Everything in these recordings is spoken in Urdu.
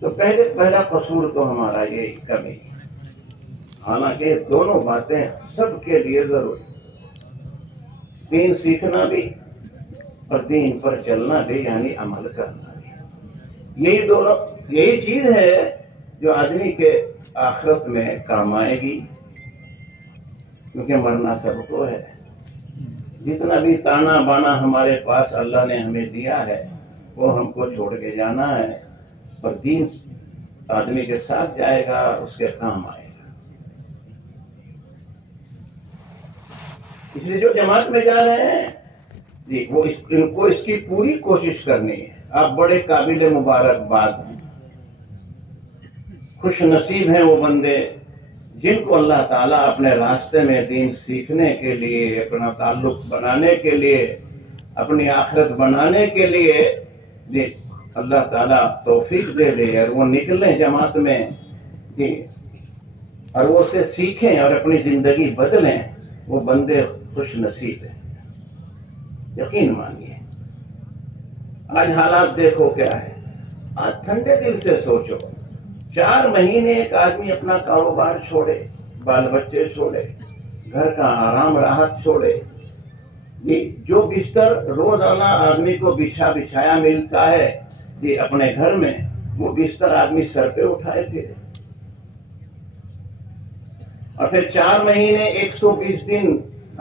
تو پہلا قصور تو ہمارا یہ کمی ہے۔ حالانکہ دونوں باتیں سب کے لیے ضروری، دین سیکھنا بھی اور دین پر چلنا بھی، یعنی عمل کرنا بھی۔ یہی چیز ہے جو آدمی کے آخرت میں کام آئے گی، کیونکہ مرنا سب کو ہے۔ جتنا بھی تانا بانا ہمارے پاس اللہ نے ہمیں دیا ہے وہ ہم کو چھوڑ کے جانا ہے، اور دین آدمی کے ساتھ جائے گا، اس کے کام آئے گا۔ اس لیے جو جماعت میں جا رہے ہیں جی وہ ان کو اس کی پوری کوشش کرنی ہے۔ آپ بڑے قابل مبارکباد ہیں، خوش نصیب ہیں وہ بندے جن کو اللہ تعالیٰ اپنے راستے میں دین سیکھنے کے لیے، اپنا تعلق بنانے کے لیے، اپنی آخرت بنانے کے لیے اللہ تعالیٰ توفیق دے دے اور وہ نکلیں جماعت میں جی، اور وہ اسے سیکھیں اور اپنی زندگی بدلیں، وہ بندے خوش نصیب ہیں، یقین مانیے۔ آج حالات دیکھو کیا ہے، آج ٹھنڈے دل سے سوچو، 4 مہینے ایک آدمی اپنا کاروبار چھوڑے، بال بچے چھوڑے، گھر کا آرام راحت چھوڑے، یہ جو بستر روزانہ آدمی کو بچھایا ملتا ہے جی اپنے گھر میں، وہ بستر آدمی سر پہ اٹھائے پھرے، اور پھر 4 مہینے 120 دن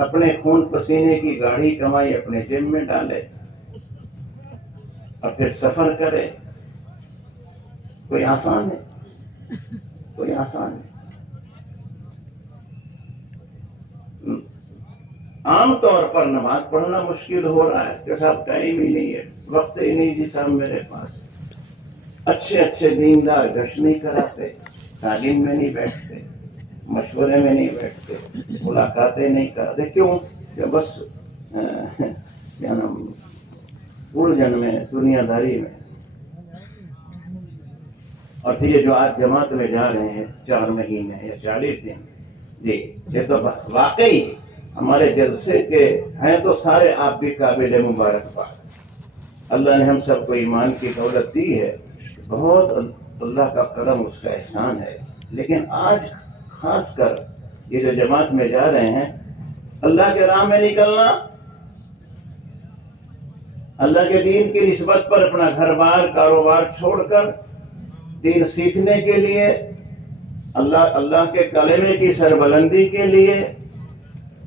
اپنے خون پسینے کی گاڑی کمائی اپنے جیب میں ڈالے اور پھر سفر کرے۔ کوئی آسان ہے؟ کوئی آسان ہے؟ عام طور پر نماز پڑھنا مشکل ہو رہا ہے کہ صاحب ٹائم ہی نہیں ہے، وقت ہی نہیں جی صاحب میرے پاس۔ اچھے دیندار گشت نہیں کراتے، تعلیم میں نہیں بیٹھتے، مشورے میں نہیں بیٹھتے، ملاقاتیں نہیں کرتے، کیوں کہ بس کیا نام الجھن میں، دنیا داری میں۔ اور پھر یہ جو آج جماعت میں جا رہے ہیں 4 مہینے یا 40 دن جی، یہ تو واقعی ہمارے جلسے کے ہیں تو سارے آپ بھی قابل مبارکباد۔ اللہ نے ہم سب کو ایمان کی دولت دی ہے، بہت اللہ کا کرم، اس کا احسان ہے۔ لیکن آج خاص کر یہ جو جماعت میں جا رہے ہیں، اللہ کے راہ میں نکلنا، اللہ کے دین کی نسبت پر اپنا گھر بار کاروبار چھوڑ کر دین سیکھنے کے لیے، اللہ کے کلمے کی سربلندی کے لیے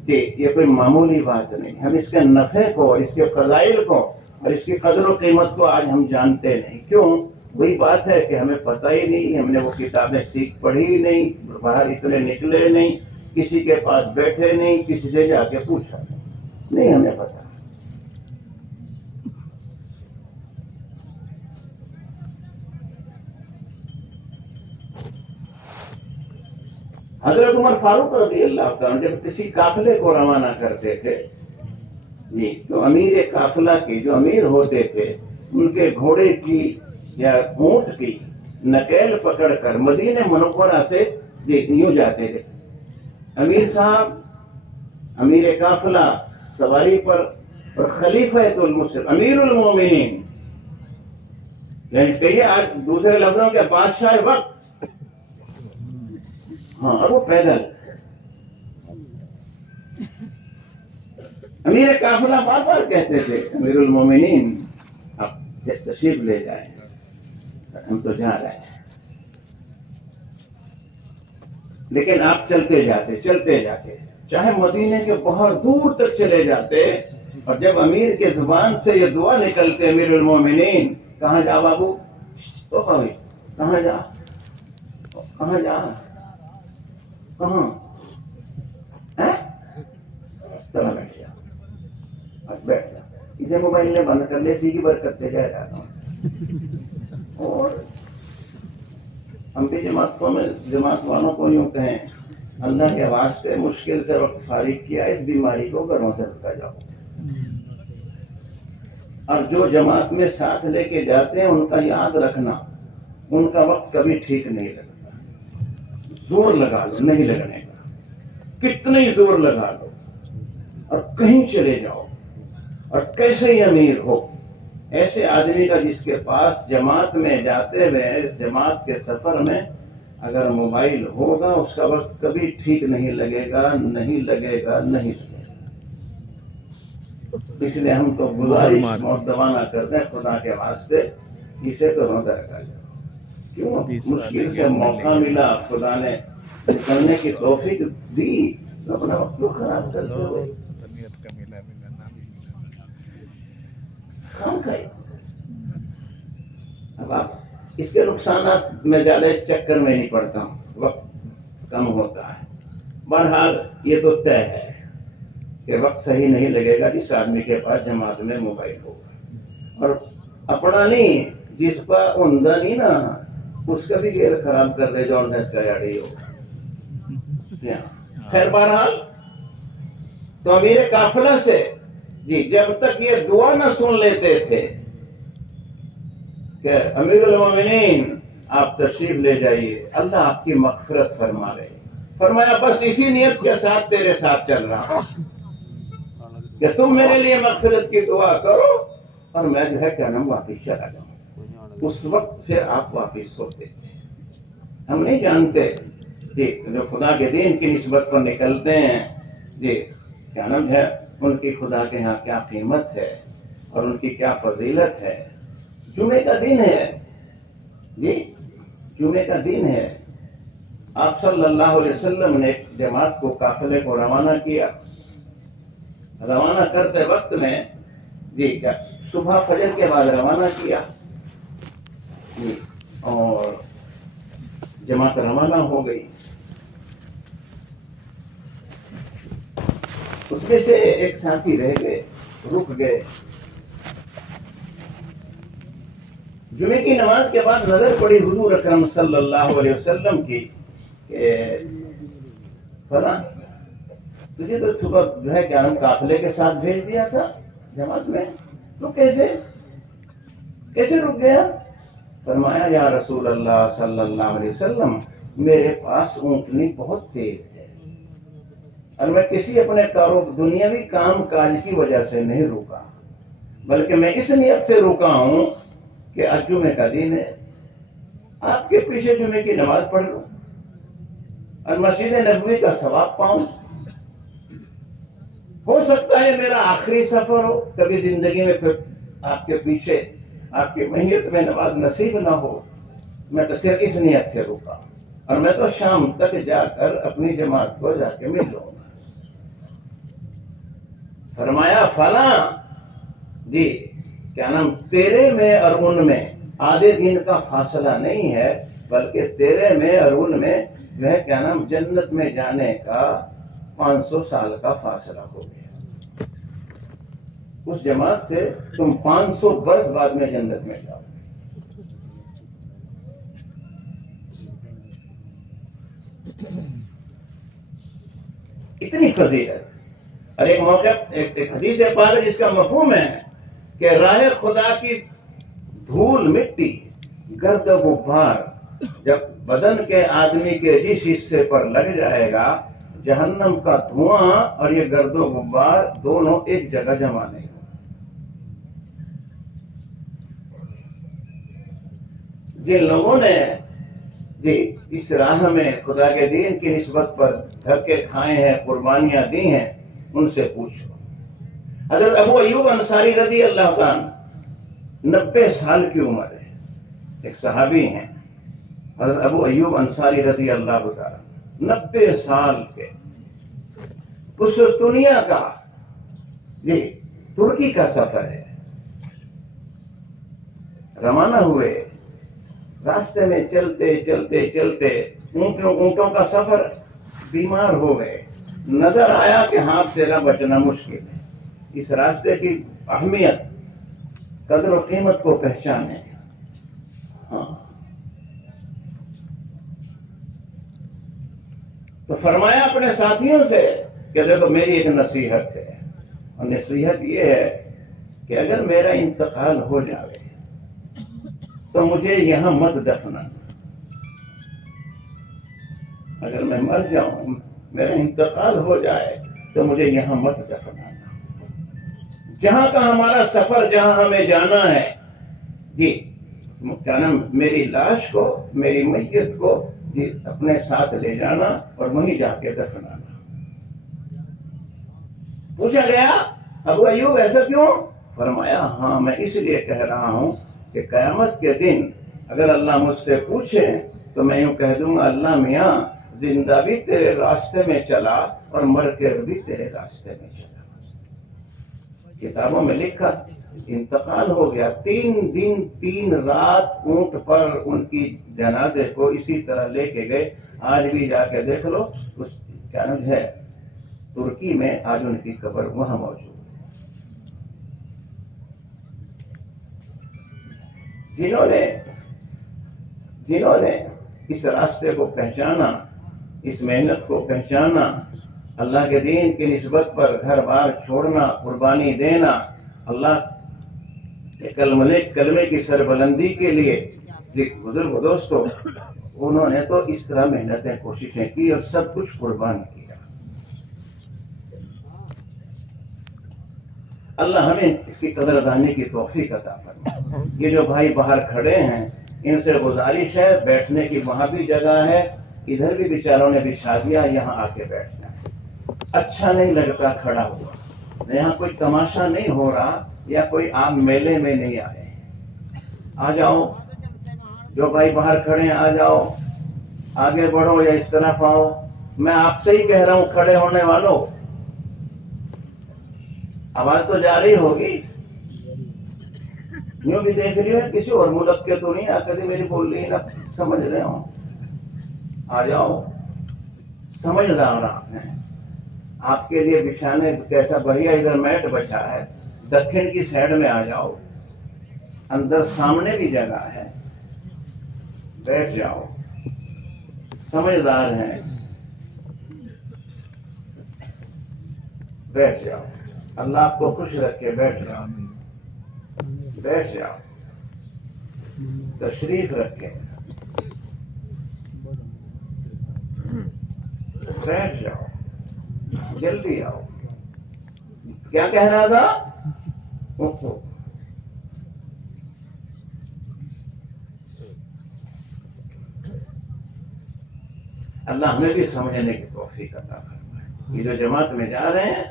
جی، یہ کوئی معمولی بات نہیں۔ ہم اس کے نفع کو اور اس کے فضائل کو اور اس کی قدر و قیمت کو آج ہم جانتے نہیں۔ کیوں؟ وہی بات ہے کہ ہمیں پتہ ہی نہیں، ہم نے وہ کتابیں پڑھی ہی نہیں، باہر اتنے نکلے نہیں، کسی کے پاس بیٹھے نہیں، کسی سے جا کے پوچھا نہیں، ہمیں پتہ۔ حضرت عمر فاروق رضی اللہ تعالیٰ جب کسی قافلے کو روانہ کرتے تھے جی، تو امیر قافلہ کی جو امیر ہوتے تھے، ان کے گھوڑے کی یا اونٹ کی نکیل پکڑ کر مدینہ منورہ سے یوں جاتے تھے۔ امیر صاحب، امیر قافلہ سواری پر، اور خلیفۃ المسلم، امیر المومنین، یعنی کہیے آج دوسرے لفظوں کے بادشاہ وقت، ہاں، اور وہ پیدل۔ امیر قافلہ بار بار کہتے تھے امیر المومنین آپ تشریف لے جائیں، ہم تو جا رہے ہیں، لیکن آپ چلتے جاتے چاہے مدینے کے بہت دور تک چلے جاتے، اور جب امیر کے زبان سے یہ دعا نکلتے امیر المومنین، کہاں جا بابو، تو کہاں جا، کہاں چلا بیٹھ جا، بیٹھ جا، اسے موبائل نے بند کر لے، اسی کی برکت سے جائے جاتا ہوں۔ اور ہم بھی جماعت والوں کو یوں کہیں، اللہ کے واسطے مشکل سے وقت فارغ کیا، اس بیماری کو گھروں سے ہٹا جاؤ۔ اور جو جماعت میں ساتھ لے کے جاتے ہیں ان کا یاد رکھنا، ان کا وقت کبھی ٹھیک نہیں لگتا۔ زور لگا لو، نہیں لگنے کا، کتنے ہی زور لگا لو، اور کہیں چلے جاؤ، اور کیسے ہی امیر ہو، ایسے آدمی کا جس کے پاس جماعت میں جاتے ہوئے جماعت کے سفر میں اگر موبائل ہوگا اس کا وقت کبھی ٹھیک نہیں لگے گا، نہیں لگے گا، نہیں لگے گا۔ اس لیے ہم تو گزارش مؤدبانہ کرتے ہیں خدا کے واسطے اسے تو نہ درکا جاؤ۔ کیوں مشکل سے موقع ملا، خدا نے نکلنے کی توفیق دی، تو اپنا وقت کو خراب کرتے ہوئے خام کھائی۔ اب آپ اس کے نقصانات میں زیادہ اس چکر میں نہیں پڑتا ہوں، وقت کم ہوتا ہے۔ بہرحال یہ تو طے ہے کہ وقت صحیح نہیں لگے گا جس آدمی کے پاس جماعت میں موبائل ہوگا، اور اپنا نہیں جس کا عمدہ نہیں نا اس کا بھی غیر خراب کر دے جو اس کا یاڑی ہوگا۔ خیر بہرحال تو امیر قافلہ سے جی جب تک یہ دعا نہ سن لیتے تھے کہ امیر المومنین آپ تشریف لے جائیے، اللہ آپ کی مغفرت فرما رہے، فرمایا بس اسی نیت کے ساتھ تیرے ساتھ چل رہا ہوں کہ تم میرے لیے مغفرت کی دعا کرو اور میں جو ہے کیا نام واپس چلا جاؤں۔ اس وقت پھر آپ واپس ہوتے تھے۔ ہم نہیں جانتے جی جو خدا کے دین کی نسبت پر نکلتے ہیں جی کیا نام ہے ان کی خدا کے ہاں کیا قیمت ہے اور ان کی کیا فضیلت ہے۔ جمعے کا دن ہے جی، جمعے کا دن ہے۔ آپ صلی اللہ علیہ وسلم نے جماعت کو قافلے کو روانہ کیا۔ روانہ کرتے وقت میں جی کیا صبح فجر کے بعد روانہ کیا جی، اور جماعت روانہ ہو گئی۔ اس میں سے ایک ساتھی رہ گئے، رک گئے۔ جمعے کی نماز کے بعد نظر پڑی حضور اکرم صلی اللہ علیہ وسلم کی کہ فلاں تجھے تو صبح جو ہے کیا نام قافلے کے ساتھ بھیج دیا تھا جماعت میں، تو کیسے رک گیا؟ فرمایا یا رسول اللہ صلی اللہ علیہ وسلم میرے پاس اونٹنی بہت تیز ہے اور میں کسی اپنے دنیاوی کام کاج کی وجہ سے نہیں رکا، بلکہ میں اس نیت سے رکا ہوں کہ آج جمعے کا دن ہے، آپ کے پیچھے جمعے کی نماز پڑھ لوں اور مسجد نبوی کا ثواب پاؤں۔ ہو سکتا ہے میرا آخری سفر ہو، کبھی زندگی میں پھر آپ کے پیچھے آپ کی میت میں نماز نصیب نہ ہو، میں تو صرف اس نیت سے رکا اور میں تو شام تک جا کر اپنی جماعت کو جا کے مل لوں گا۔ فرمایا فلاں جی کیا نام تیرے میں اور ان میں آدھے دن کا فاصلہ نہیں ہے، بلکہ تیرے میں اور ان میں جو ہے کیا نام جنت میں جانے کا 500 سال کا فاصلہ ہو گیا۔ اس جماعت سے تم 500 برس بعد میں جنت میں جاؤ۔ اتنی فضیلت۔ اور ایک موقع ایک حدیث پاک ہے جس کا مفہوم ہے کہ راہ خدا کی دھول مٹی گرد و غبار جب بدن کے آدمی کے جس حصے پر لگ جائے گا، جہنم کا دھواں اور یہ گرد و غبار دونوں ایک جگہ جمع نہیں ہوں۔ جن لوگوں نے جی اس راہ میں خدا کے دین کی نسبت پر دھکے کھائے ہیں، قربانیاں دی ہیں، ان سے پوچھو۔ حضرت ابو ایوب انصاری رضی اللہ عنہ 90 سال کی عمر ہے، ایک صحابی ہیں حضرت ابو ایوب انصاری رضی اللہ عنہ 90 سال کے، اس دنیا کا جی ترکی کا سفر ہے، روانہ ہوئے، راستے میں چلتے چلتے چلتے اونٹوں کا سفر، بیمار ہو گئے، نظر آیا کہ ہاتھ تیرا بچنا مشکل ہے، اس راستے کی اہمیت قدر و قیمت کو پہچانے۔ ہاں تو فرمایا اپنے ساتھیوں سے کہ دیکھو میری ایک نصیحت ہے، اور نصیحت یہ ہے کہ اگر میرا انتقال ہو جائے تو مجھے یہاں مت دفنا، اگر میں مر جاؤں، میرا انتقال ہو جائے تو مجھے یہاں مت دفنانا، جہاں کا ہمارا سفر، جہاں ہمیں جانا ہے، جی کیا نام، میری لاش کو، میری میت کو جی اپنے ساتھ لے جانا اور وہیں جا کے دفنانا۔ پوچھا گیا ابو ایوب ایسا کیوں؟ فرمایا ہاں میں اس لیے کہہ رہا ہوں کہ قیامت کے دن اگر اللہ مجھ سے پوچھے تو میں یوں کہہ دوں گا اللہ میاں زندہ بھی تیرے راستے میں چلا اور مر کر بھی تیرے راستے میں چلا۔ کتابوں میں لکھا انتقال ہو گیا، 3 دن 3 رات اونٹ پر ان کی جنازے کو اسی طرح لے کے گئے۔ آج بھی جا کے دیکھ لو، اس کیا نام ہے ترکی میں، آج ان کی قبر وہاں موجود ہے۔ جنہوں نے اس راستے کو پہچانا، اس محنت کو پہچانا، اللہ کے دین کی نسبت پر گھر بار چھوڑنا، قربانی دینا، اللہ کے کلمے کی سربلندی کے لیے، بزرگ دوستوں انہوں نے تو اس طرح محنتیں کوششیں کی اور سب کچھ قربان کیا۔ اللہ ہمیں اس کی قدر دانی کی توفیق عطا فرمائے۔ یہ جو بھائی باہر کھڑے ہیں ان سے گزارش ہے، بیٹھنے کی وہاں بھی جگہ ہے، ادھر بھی بیچاروں نے بچھا دیا، یہاں آ کے بیٹھنا ہے۔ اچھا نہیں لگتا کھڑا ہوا، یہاں کوئی تماشا نہیں ہو رہا یا کوئی آپ میلے میں نہیں آئے۔ آ جاؤ، جو بھائی باہر کھڑے ہیں آ جاؤ، آگے بڑھو یا اس طرف آؤ۔ میں آپ سے ہی کہہ رہا ہوں کھڑے ہونے والوں، آواز تو جاری ہوگی، یوں بھی دیکھ رہی ہے کسی اور ملک کے تو نہیں، آ میری بول رہی ہے نا، سمجھ رہے ہوں، آ جاؤ، سمجھدار آپ ہیں، آپ کے لیے بچھانے کیسا بڑھیا ادھر میٹ بچا ہے، دکھن کی سائڈ میں آ جاؤ، اندر سامنے بھی جگہ ہے، بیٹھ جاؤ، سمجھدار ہیں، بیٹھ جاؤ، اللہ آپ کو خوش رکھے، بیٹھ جاؤ، بیٹھ جاؤ، تشریف رکھے، بیٹھ جاؤ، جلدی آؤ۔ کیا کہہ رہا تھا؟ اللہ ہمیں بھی سمجھنے کی توفیق عطا فرمائے۔ یہ جو جماعت میں جا رہے ہیں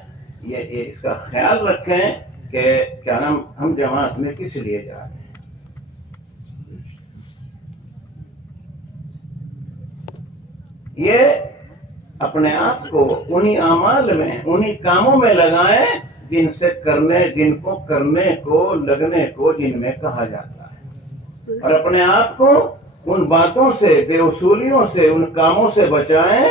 یہ اس کا خیال رکھیں کہ کیا نام، ہم جماعت میں کس لیے جا رہے ہیں۔ یہ اپنے آپ کو انہی اعمال میں، انہی کاموں میں لگائیں جن کو کرنے کو لگنے کو جن میں کہا جاتا ہے، اور اپنے آپ کو ان باتوں سے، بے اصولیوں سے، ان کاموں سے بچائیں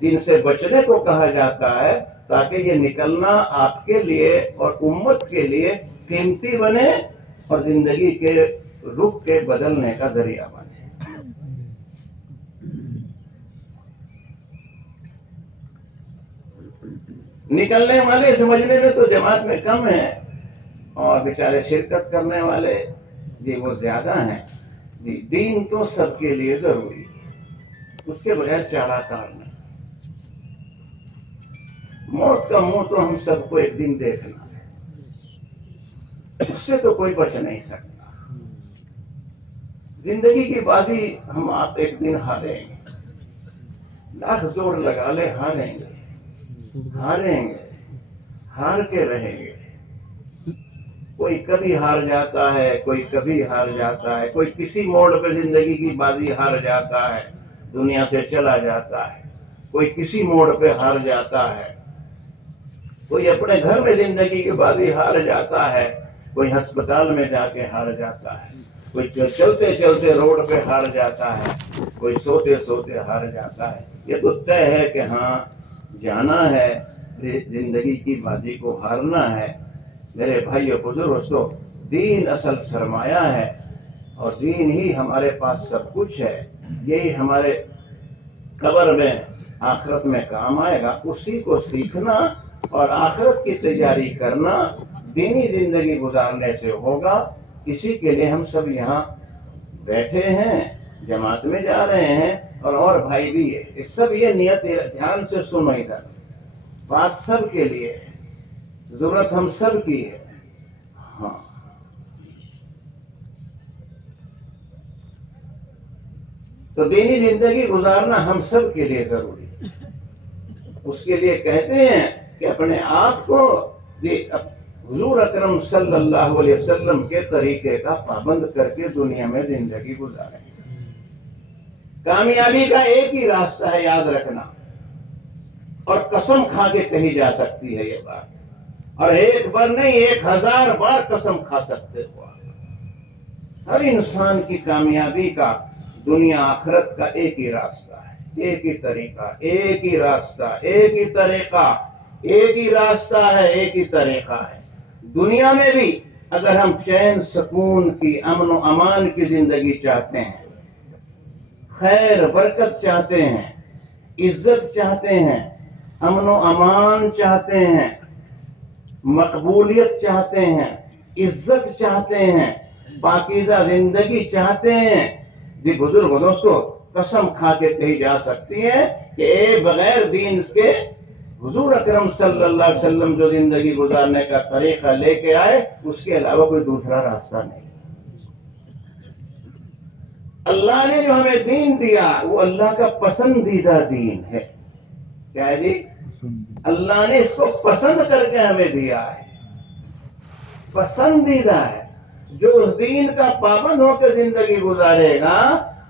جن سے بچنے کو کہا جاتا ہے، تاکہ یہ نکلنا آپ کے لیے اور امت کے لیے قیمتی بنے اور زندگی کے رخ کے بدلنے کا ذریعہ بنے۔ نکلنے والے سمجھنے میں تو جماعت میں کم ہیں، اور بیچارے شرکت کرنے والے جی وہ زیادہ ہیں۔ جی دین تو سب کے لیے ضروری ہے، اس کے بغیر چارہ کار نہیں۔ موت کا منہ تو ہم سب کو ایک دن دیکھنا ہے، اس سے تو کوئی بچ نہیں سکتا۔ زندگی کی بازی ہم آپ ایک دن ہاریں گے، لاکھ زور لگا لے ہاریں گے، ہاریں گے، ہار کے رہیں گے۔ کوئی کبھی ہار جاتا ہے، کوئی کبھی ہار جاتا ہے، کوئی کسی موڑ پہ زندگی کی بازی ہار جاتا ہے، دنیا سے چلا جاتا ہے، کوئی کسی موڑ پہ ہار جاتا ہے، کوئی اپنے گھر میں زندگی کی بازی ہار جاتا ہے، کوئی ہسپتال میں جا کے ہار جاتا ہے، کوئی چلتے چلتے روڈ پہ ہار جاتا ہے، کوئی سوتے سوتے ہار جاتا ہے۔ یہ تو طے ہے کہ ہاں جانا ہے، زندگی کی بازی کو ہارنا ہے۔ میرے بھائیو بزرگوں، دین اصل سرمایہ ہے، اور دین ہی ہمارے پاس سب کچھ ہے، یہی ہمارے قبر میں آخرت میں کام آئے گا۔ اسی کو سیکھنا اور آخرت کی تیاری کرنا دینی زندگی گزارنے سے ہوگا۔ اسی کے لیے ہم سب یہاں بیٹھے ہیں، جماعت میں جا رہے ہیں، اور بھائی بھی ہے، سب یہ نیت دھیان سے سنو، ادھر بات سب کے لیے ہے، ضرورت ہم سب کی ہے۔ ہاں تو دینی زندگی گزارنا ہم سب کے لیے ضروری ہے. اس کے لیے کہتے ہیں کہ اپنے آپ کو حضور اکرم صلی اللہ علیہ وسلم کے طریقے کا پابند کر کے دنیا میں زندگی گزاریں. کامیابی کا ایک ہی راستہ ہے، یاد رکھنا، اور قسم کھا کے کہی جا سکتی ہے یہ بات، اور ایک بار نہیں 1000 بار قسم کھا سکتے ہو. ہر انسان کی کامیابی کا دنیا آخرت کا ایک ہی راستہ ہے، ایک ہی طریقہ، ایک ہی راستہ، ایک ہی طریقہ، ایک ہی راستہ ہے، ایک ہی طریقہ ہے. دنیا میں بھی اگر ہم چین سکون کی، امن و امان کی زندگی چاہتے ہیں، خیر برکت چاہتے ہیں، عزت چاہتے ہیں، امن و امان چاہتے ہیں، مقبولیت چاہتے ہیں، عزت چاہتے ہیں، پاکیزہ زندگی چاہتے ہیں، جی بزرگ دوستو قسم کھا کے کہی جا سکتی ہے کہ بغیر دین کے حضور اکرم صلی اللہ علیہ وسلم جو زندگی گزارنے کا طریقہ لے کے آئے، اس کے علاوہ کوئی دوسرا راستہ نہیں. اللہ نے جو ہمیں دین دیا وہ اللہ کا پسندیدہ دین ہے. کیا ہے جی؟ اللہ نے اس کو پسند کر کے ہمیں دیا ہے، پسندیدہ ہے. جو اس دین کا پابند ہو کے زندگی گزارے گا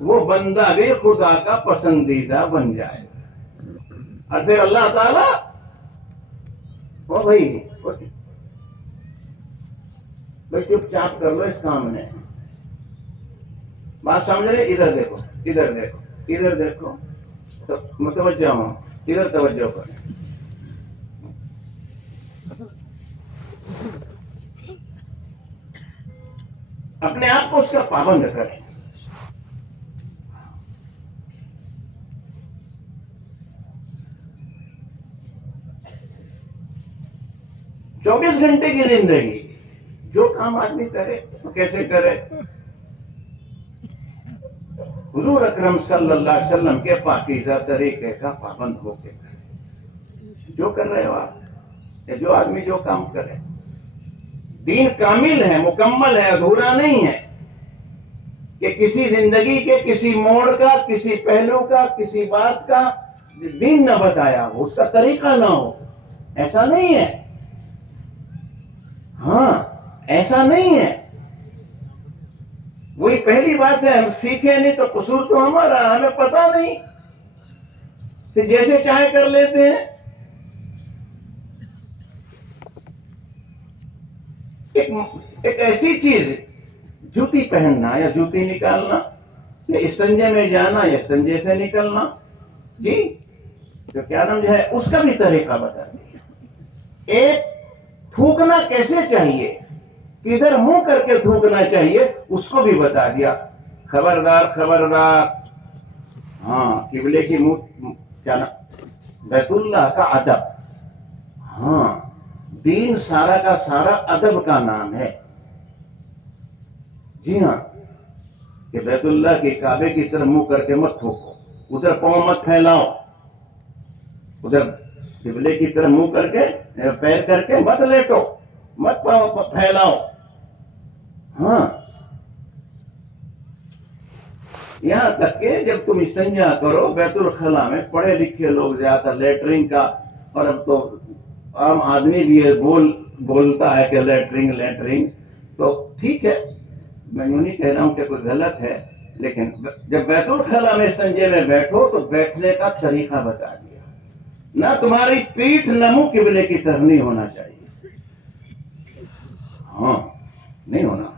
وہ بندہ بھی خدا کا پسندیدہ بن جائے گا. اور پھر اللہ تعالیٰ بھائی چپ چاپ کر لو اس کام میں، بات سمجھ رہے؟ ادھر دیکھو، ادھر دیکھو، ادھر دیکھو، متوجہ ہوں، ادھر توجہ کریں. اپنے آپ کو اس کا پابند کریں. 24 گھنٹے کی زندگی، جو کام آدمی کرے تو کیسے کرے؟ حضور اکرم صلی اللہ علیہ وسلم کے پاکیزہ طریقے کا پابند ہو کے کرے. جو کر رہے ہو آپ، یا جو آدمی جو کام کرے، دین کامل ہے، مکمل ہے، ادھورا نہیں ہے کہ کسی زندگی کے کسی موڑ کا، کسی پہلو کا، کسی بات کا دین نہ بتایا ہو، اس کا طریقہ نہ ہو. ایسا نہیں ہے. ہاں ایسا نہیں ہے. وہی پہلی بات ہے، ہم سیکھے نہیں تو قصور تو ہمارا، ہمیں پتا نہیں، پھر جیسے چاہے کر لیتے ہیں. ایک ایسی چیز، جوتی پہننا یا جوتی نکالنا، یا استنجے میں جانا یا استنجے سے نکلنا، جی جو کیا نام جو ہے اس کا بھی طریقہ بتا دیا. ایک تھوکنا کیسے چاہیے، کدھر منہ کر کے تھوکنا چاہیے، اس کو بھی بتا دیا. خبردار خبردار، ہاں قبلے کی منہ کیا نام، بیت اللہ کا ادب. ہاں دین سارا کا سارا ادب کا نام ہے. جی ہاں، کہ بیت اللہ کے کعبے کی طرف منہ کر کے مت تھوکو، ادھر پاؤں مت پھیلاؤ، ادھر قبلے کی طرف منہ کر کے پیر کر کے مت لیٹو، مت پاؤں پھیلاؤ. ہاں یہاں تک کہ جب تم استنجا کرو بیت الخلا میں، پڑھے لکھے لوگ زیادہ لیٹرنگ کا، اور اب تو عام آدمی بھی بولتا ہے کہ لیٹرنگ تو ٹھیک ہے، میں یوں نہیں کہہ رہا ہوں کہ کوئی غلط ہے، لیکن جب بیت الخلا میں استنجے میں بیٹھو تو بیٹھنے کا طریقہ بتا دیا. نہ تمہاری پیٹھ نہ منہ قبلے کی طرف نہیں ہونا چاہیے. ہاں نہیں ہونا.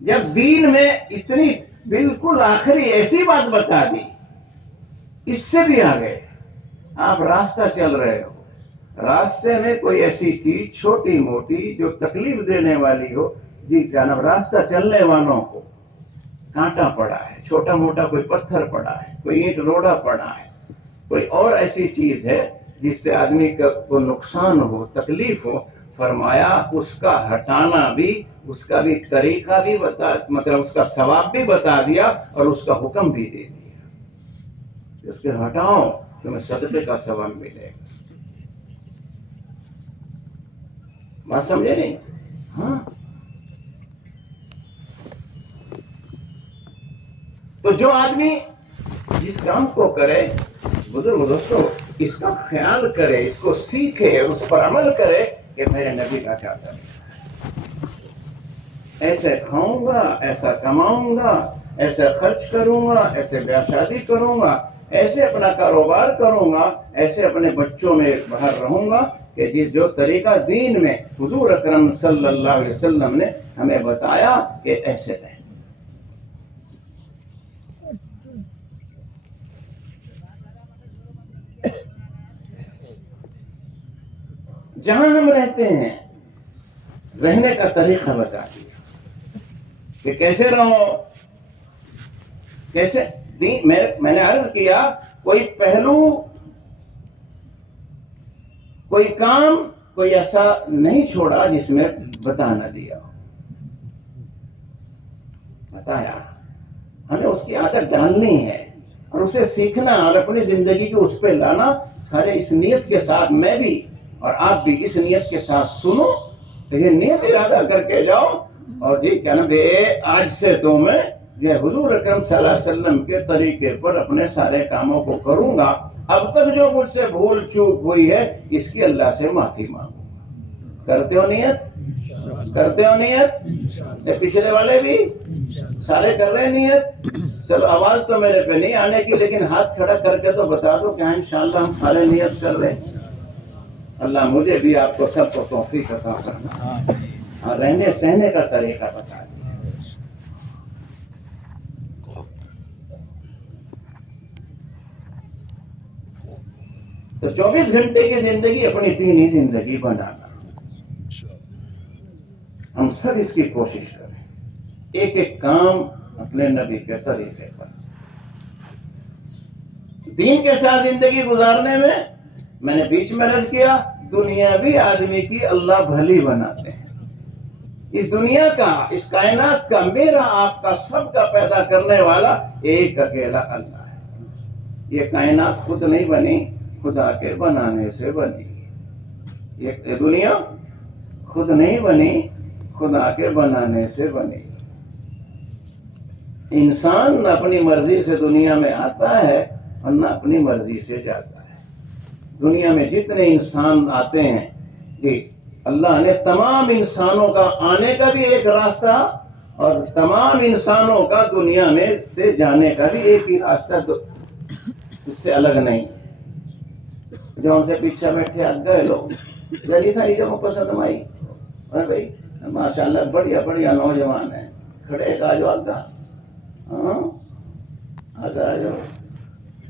جب دین میں اتنی بالکل آخری ایسی بات بتا دی، اس سے بھی آگے آپ راستہ چل رہے ہو، راستے میں کوئی ایسی چیز چھوٹی موٹی جو تکلیف دینے والی ہو، جی کیا نام، راستہ چلنے والوں کو کانٹا پڑا ہے، چھوٹا موٹا کوئی پتھر پڑا ہے، کوئی اینٹ روڑا پڑا ہے، کوئی اور ایسی چیز ہے جس سے آدمی کو نقصان ہو، تکلیف ہو، فرمایا اس کا ہٹانا بھی، اس کا بھی طریقہ بھی مطلب اس کا ثواب بھی بتا دیا اور اس کا حکم بھی دے دیا. اس کے ہٹاؤ تمہیں صدقے کا ثواب ملے گا. بات سمجھے نہیں؟ ہاں جو آدمی جس کام کو کرے بزرگ دوستو اس کا خیال کرے، اس کو سیکھے، اس پر عمل کرے کہ میرے نبی کا کیا کرے، ایسے کھاؤں گا، ایسا کماؤں گا، ایسے خرچ کروں گا، ایسے بیاہ شادی کروں گا، ایسے اپنا کاروبار کروں گا، ایسے اپنے بچوں میں باہر رہوں گا کہ جو طریقہ دین میں حضور اکرم صلی اللہ علیہ وسلم نے ہمیں بتایا کہ ایسے رہیں۔ جہاں ہم رہتے ہیں رہنے کا طریقہ بتا دیا کہ کیسے رہو، کیسے میں نے عرض کیا کوئی پہلو، کوئی کام، کوئی ایسا نہیں چھوڑا جس میں بتا نہ دیا، بتایا۔ ہمیں اس کی عادت ڈالنی ہے اور اسے سیکھنا اور اپنی زندگی کو اس پہ لانا، سارے اس نیت کے ساتھ میں بھی اور آپ بھی اس نیت کے ساتھ سنو کہ یہ نیت ارادہ کر کے جاؤ اور جی کیا نا بے آج سے تو میں یہ حضور اکرم صلی اللہ علیہ وسلم کے طریقے پر اپنے سارے کاموں کو کروں گا، اب تک جو مجھ سے بھول چوک ہوئی ہے اس کی اللہ سے معافی مانگوں گا۔ کرتے ہو نیت؟ کرتے ہو نیت؟ پچھلے والے بھی سارے کر رہے ہیں نیت؟ چلو آواز تو میرے پہ نہیں آنے کی، لیکن ہاتھ کھڑا کر کے تو بتا دو کہ ہاں انشاءاللہ ہم سارے نیت کر رہے ہیں۔ اللہ مجھے بھی آپ کو سب کو توفیق عطا کرنا اور رہنے سہنے کا طریقہ بتا دیا۔ تو 24 گھنٹے کی زندگی اپنی دینی زندگی بنانا، ہم سب اس کی کوشش کریں، ایک ایک کام اپنے نبی کے طریقے پر دین کے ساتھ زندگی گزارنے میں نے بیچ میں عرض کیا دنیاوی آدمی کی اللہ بھلی بناتے ہیں۔ اس دنیا کا، اس کائنات کا، میرا آپ کا، سب کا پیدا کرنے والا ایک اکیلا اللہ ہے۔ یہ کائنات خود نہیں بنی، خدا کے بنانے سے بنی۔ یہ دنیا خود نہیں بنی، خدا کے بنانے سے بنی۔ انسان نہ اپنی مرضی سے دنیا میں آتا ہے اور نہ اپنی مرضی سے جاتا ہے۔ دنیا میں جتنے انسان آتے ہیں کہ اللہ نے تمام انسانوں کا آنے کا بھی ایک راستہ اور تمام انسانوں کا دنیا میں سے جانے کا بھی ایک ہی راستہ، اس سے الگ نہیں۔ جو ان سے پیچھے بیٹھے آ گئے لوگ ذری ساری جو پسند آئی بھائی ماشاءاللہ بڑھیا بڑھیا نوجوان ہیں، کھڑے کا جو آگا، ہاں آگا جو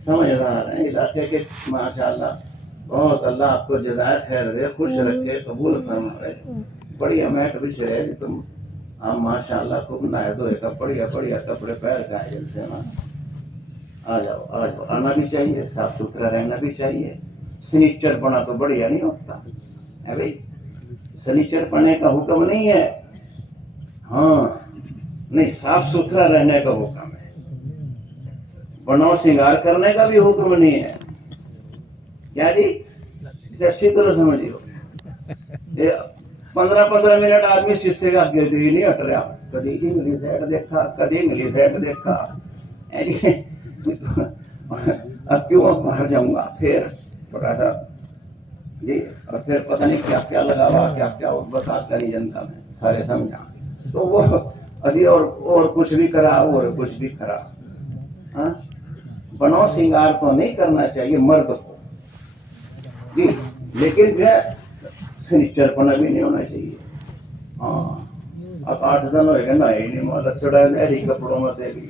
سمجھدار ہیں علاقے کے، ماشاءاللہ بہت اللہ آپ کو جزائے خیر دے، خوش رکھے، قبول فرمائے، بڑھیا میٹ بچھ رہے تم، آپ ماشاءاللہ خوب نہائے دھوئے کا بڑھیا بڑھیا کپڑے پہن کے آئے جلسے نا، آ جاؤ آ جاؤ، آنا بھی چاہیے، صاف ستھرا رہنا بھی چاہیے۔ سنیچر پڑا تو بڑھیا نہیں ہوتا ہے بھائی، سنیچر پڑنے کا حکم نہیں ہے، ہاں نہیں، صاف ستھرا رہنے کا حکم ہے، بناؤ سنگار کرنے کا بھی حکم نہیں ہے۔ کیا جی اسے اچھی طرح سمجھیے، 15 منٹ آدمی شیشے کا گرد ہی نہیں ہٹ رہا، کدی انگلی سائڈ دیکھا، کدی انگلی سائڈ دیکھا، اب کیوں باہر جاؤں گا، پھر تھوڑا سا جی، اور پھر پتہ نہیں کیا کیا لگا ہوا، کیا کیا بس آج کری جنتا میں سارے سمجھا، تو وہ ابھی اور کچھ بھی کرا اور کچھ بھی کرا۔ ہاں بناؤ سنگار تو نہیں کرنا چاہیے مرد کو جی، لیکن جو ہے سنیچر پنا بھی نہیں ہونا چاہیے۔ ہاں اب 8 دن ہوئے گا نا ہی نہیں مالک چڑھا نہری کپڑوں میں دے گی،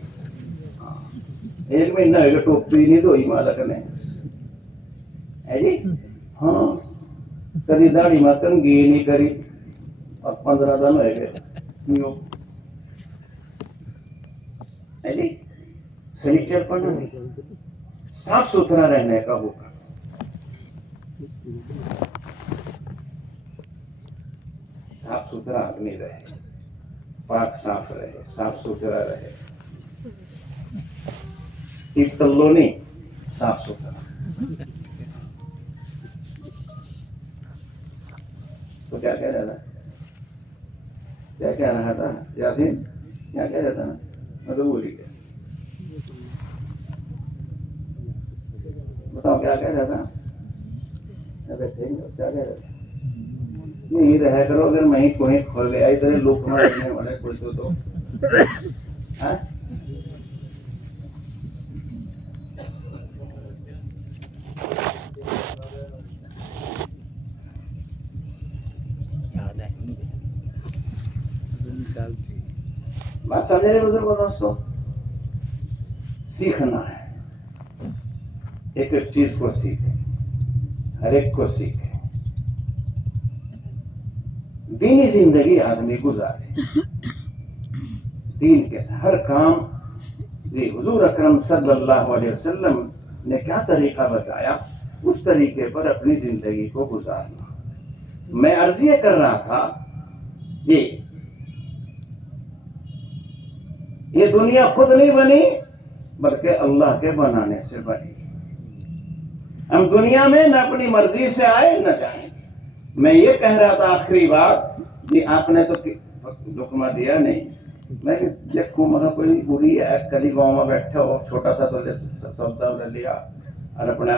ایک مہینہ ہوئے گا ٹوپی نہیں دھوئی مالک نے ہے جی، ہاں کدی داڑھی میں کنگھی نہیں کری، اب 15 دن ہوئے گئے ہے جی، سنیچر پڑھنا نہیں، صاف ستھرا رہنے کا حکم، صاف ستھرا آدمی رہے، پاک صاف رہے، صاف ستھرا رہے، ایک تلو نہیں، صاف ستھرا۔ تو کیا کہہ رہا تھا، کیا کہہ رہا تھا یاسین، کیا کہہ رہا تھا نا، میں تو بھول ہی گیا۔ بتاؤ کیا کہہ رہا تھا؟ کیا کہہ رہا تھا؟ یہی رہا کرو، اگر میں کوئی کھول لے آئی تو لوگ رہنے والے کوئی تو بات سمجھ رہے بزرگوں دوستوں؟ سیکھنا ہے، ایک ایک چیز کو سیکھیں، ہر ایک کو سیکھیں، دینی زندگی آدمی گزارے، دین کے ہر کام حضور اکرم صلی اللہ علیہ وسلم نے کیا طریقہ بتایا اس طریقے پر اپنی زندگی کو گزارنا۔ میں عرض یہ کر رہا تھا یہ دنیا خود نہیں بنی بلکہ اللہ کے بنانے سے بنی۔ ہم دنیا میں نہ اپنی مرضی سے آئے نہ جائیں۔ میں یہ کہہ رہا تھا آخری بات، آپ نے تو حکمہ دیا نہیں، میں دیکھوں مگر کوئی بری ہے، کلی گاؤں میں بیٹھے ہو، چھوٹا سا تو سودا لے لیا اور اپنا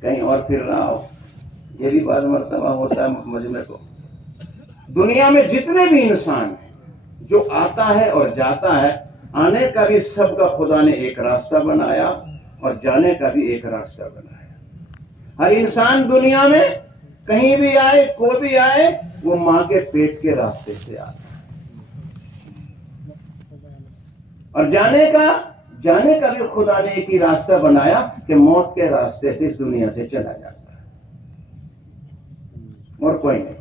کہیں اور پھر رہا ہو، یہ بھی بعض مرتبہ ہوتا ہے مجمع کو۔ دنیا میں جتنے بھی انسان ہیں جو آتا ہے اور جاتا ہے، آنے کا بھی سب کا خدا نے ایک راستہ بنایا اور جانے کا بھی ایک راستہ بنایا۔ ہر انسان دنیا میں کہیں بھی آئے، کوئی بھی آئے، وہ ماں کے پیٹ کے راستے سے آتا ہے، اور جانے کا بھی خدا نے ایک ہی راستہ بنایا کہ موت کے راستے سے اس دنیا سے چلا جاتا ہے، اور کوئی نہیں۔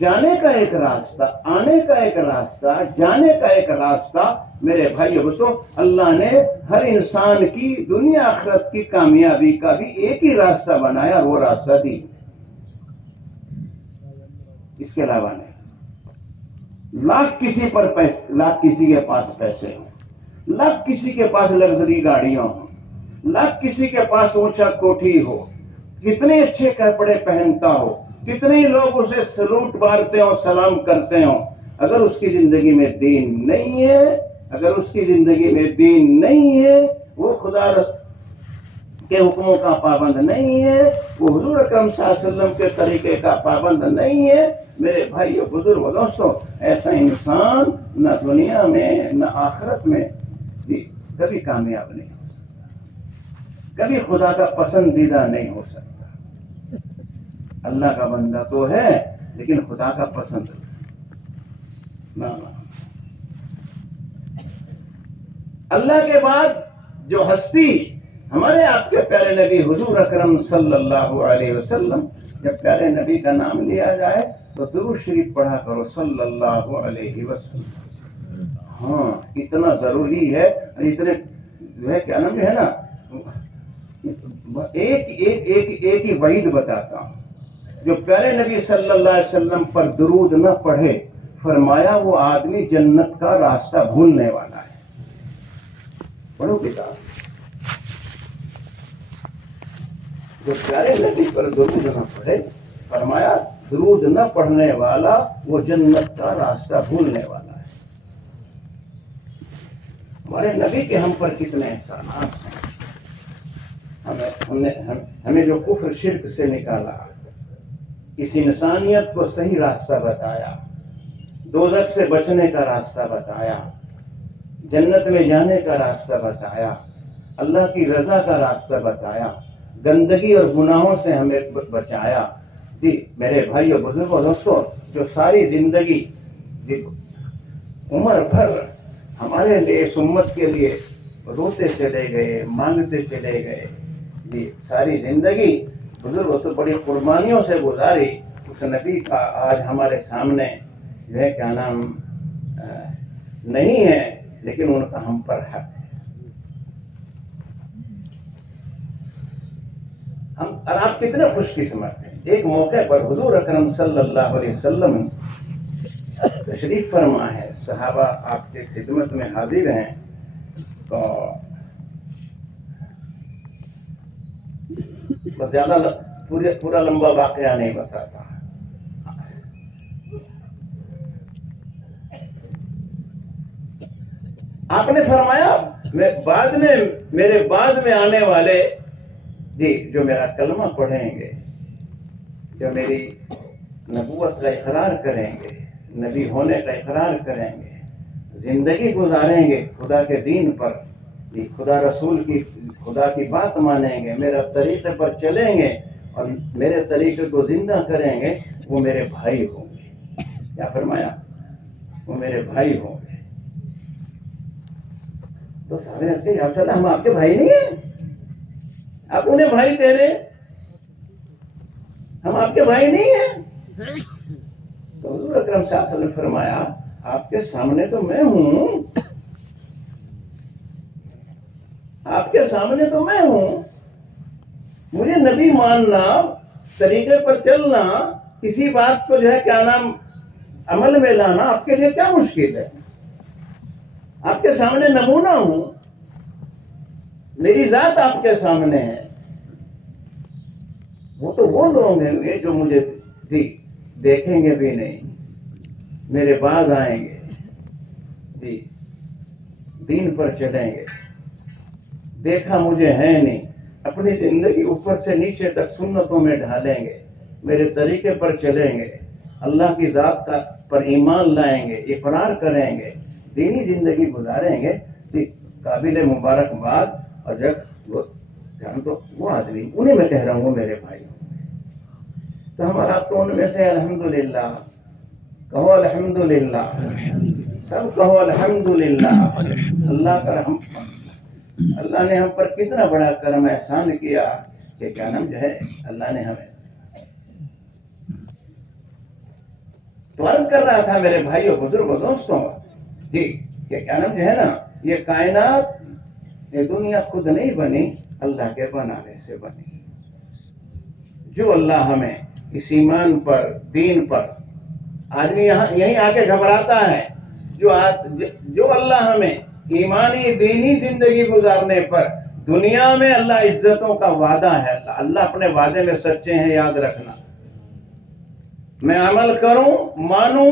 جانے کا ایک راستہ، آنے کا ایک راستہ، جانے کا ایک راستہ۔ میرے بھائی بچوں، اللہ نے ہر انسان کی دنیا آخرت کی کامیابی کا بھی ایک ہی راستہ بنایا، اور وہ راستہ دین ہے، اس کے علاوہ نہیں۔ لاکھ کسی کے پاس پیسے ہوں، لاکھ کسی کے پاس لگژری گاڑیاں ہوں، لاکھ کسی کے پاس اونچا کوٹھی ہو، کتنے اچھے کپڑے پہنتا ہو، کتنے لوگ اسے سلوٹ مارتے ہوں، سلام کرتے ہوں، اگر اس کی زندگی میں دین نہیں ہے، اگر اس کی زندگی میں دین نہیں ہے، وہ خدا کے حکموں کا پابند نہیں ہے، وہ حضور اکرم صلی اللہ علیہ وسلم کے طریقے کا پابند نہیں ہے، میرے بھائیو بزرگوں دوستوں، ایسا انسان نہ دنیا میں نہ آخرت میں کبھی کامیاب نہیں ہو سکتا، کبھی خدا کا پسندیدہ نہیں ہو سکتا۔ اللہ کا بندہ تو ہے لیکن خدا کا پسند نہ۔ اللہ کے بعد جو ہستی، ہمارے آپ کے پیارے نبی حضور اکرم صلی اللہ علیہ وسلم، جب پیارے نبی کا نام لیا جائے تو درود شریف پڑھا کرو صلی اللہ علیہ وسلم۔ ہاں، اتنا ضروری ہے، اور اتنے جو ہے کیا نام ہے نا، ایک ہی وعید بتاتا ہوں، جو پیارے نبی صلی اللہ علیہ وسلم پر درود نہ پڑھے، فرمایا وہ آدمی جنت کا راستہ بھولنے والا ہے۔ پڑھو کتاب، جو پیارے نبی پر درود نہ پڑھے، فرمایا درود نہ پڑھنے والا وہ جنت کا راستہ بھولنے والا ہے۔ ہمارے نبی کے ہم پر کتنے احسانات ہیں، ہمیں جو کفر شرک سے نکالا، اس انسانیت کو صحیح راستہ بتایا، دوزخ سے بچنے کا راستہ بتایا، جنت میں جانے کا راستہ بتایا، اللہ کی رضا کا راستہ بتایا، گندگی اور گناہوں سے ہمیں بچایا۔ جی میرے بھائیو بزرگوں دوستوں، جو ساری زندگی عمر بھر ہمارے لیے، اس امت کے لیے روتے چلے گئے، مانگتے چلے گئے، جی ساری زندگی بزرگوں تو بڑی قربانیوں سے گزاری، اس نبی کا آج ہمارے سامنے جو ہے کیا نام نہیں ہے، لیکن ان کا ہم پر حق ہے۔ اور آپ کتنے خوش قسمت ہیں، ایک موقع پر حضور اکرم صلی اللہ علیہ وسلم تشریف فرما ہے، صحابہ آپ کے خدمت میں حاضر ہیں، تو بس زیادہ پورا لمبا واقعہ نہیں بتاتا۔ آپ نے فرمایا میرے بعد میں آنے والے جی جو میرا کلمہ پڑھیں گے، جو میری نبوت کا اقرار کریں گے، نبی ہونے کا اقرار کریں گے، زندگی گزاریں گے خدا کے دین پر، خدا رسول کی خدا کی بات مانیں گے، میرے طریقے پر چلیں گے اور میرے طریقے کو زندہ کریں گے، وہ میرے بھائی ہوں گے۔ کیا فرمایا؟ وہ میرے بھائی ہوں گے۔ تو سارے ہنستے یا رسول اللہ، ہم آپ کے بھائی نہیں ہیں؟ آپ انہیں بھائی کہہ رہے، ہم آپ کے بھائی نہیں ہیں؟ تو حضور اکرم صلی اللہ علیہ وسلم نے فرمایا آپ کے سامنے تو میں ہوں، آپ کے سامنے تو میں ہوں، مجھے نبی ماننا، طریقے پر چلنا، کسی بات کو جو ہے کیا نام عمل میں لانا آپ کے لیے کیا مشکل ہے؟ آپ کے سامنے نمونہ ہوں، میری ذات آپ کے سامنے ہے۔ وہ تو وہ لوگ ہیں گے جو مجھے دیکھیں گے بھی نہیں، میرے بعد آئیں گے، جی دین پر چلیں گے، دیکھا مجھے ہے نہیں، اپنی زندگی اوپر سے نیچے تک سنتوں میں ڈھالیں گے، میرے طریقے پر چلیں گے، اللہ کی ذات پر ایمان لائیں گے، اقرار کریں گے، دینی زندگی گزاریں گے، قابل مبارکباد۔ اور جب وہ آدمی، انہیں میں کہہ رہا ہوں وہ میرے بھائی ہوں، تو ہمارا تو ان میں سے الحمدللہ کہو، الحمدللہ سب کہو الحمدللہ۔ اللہ کا اللہ نے ہم پر کتنا بڑا کرم احسان کیا کہ کیا نام جو ہے اللہ نے ہمیں تو عرض کر رہا تھا میرے بھائیوں، بزرگوں، دوستوں، جی کہ کیا نام جو ہے نا، یہ کائنات، یہ دنیا خود نہیں بنی، اللہ کے بنانے سے بنی۔ جو اللہ ہمیں اس ایمان پر، دین پر، آدمی یہیں آ کے گھبراتا ہے، جو اللہ ہمیں ایمانی دینی زندگی گزارنے پر، دنیا میں اللہ عزتوں کا وعدہ ہے، اللہ اپنے وعدے میں سچے ہیں، یاد رکھنا۔ میں عمل کروں، مانوں،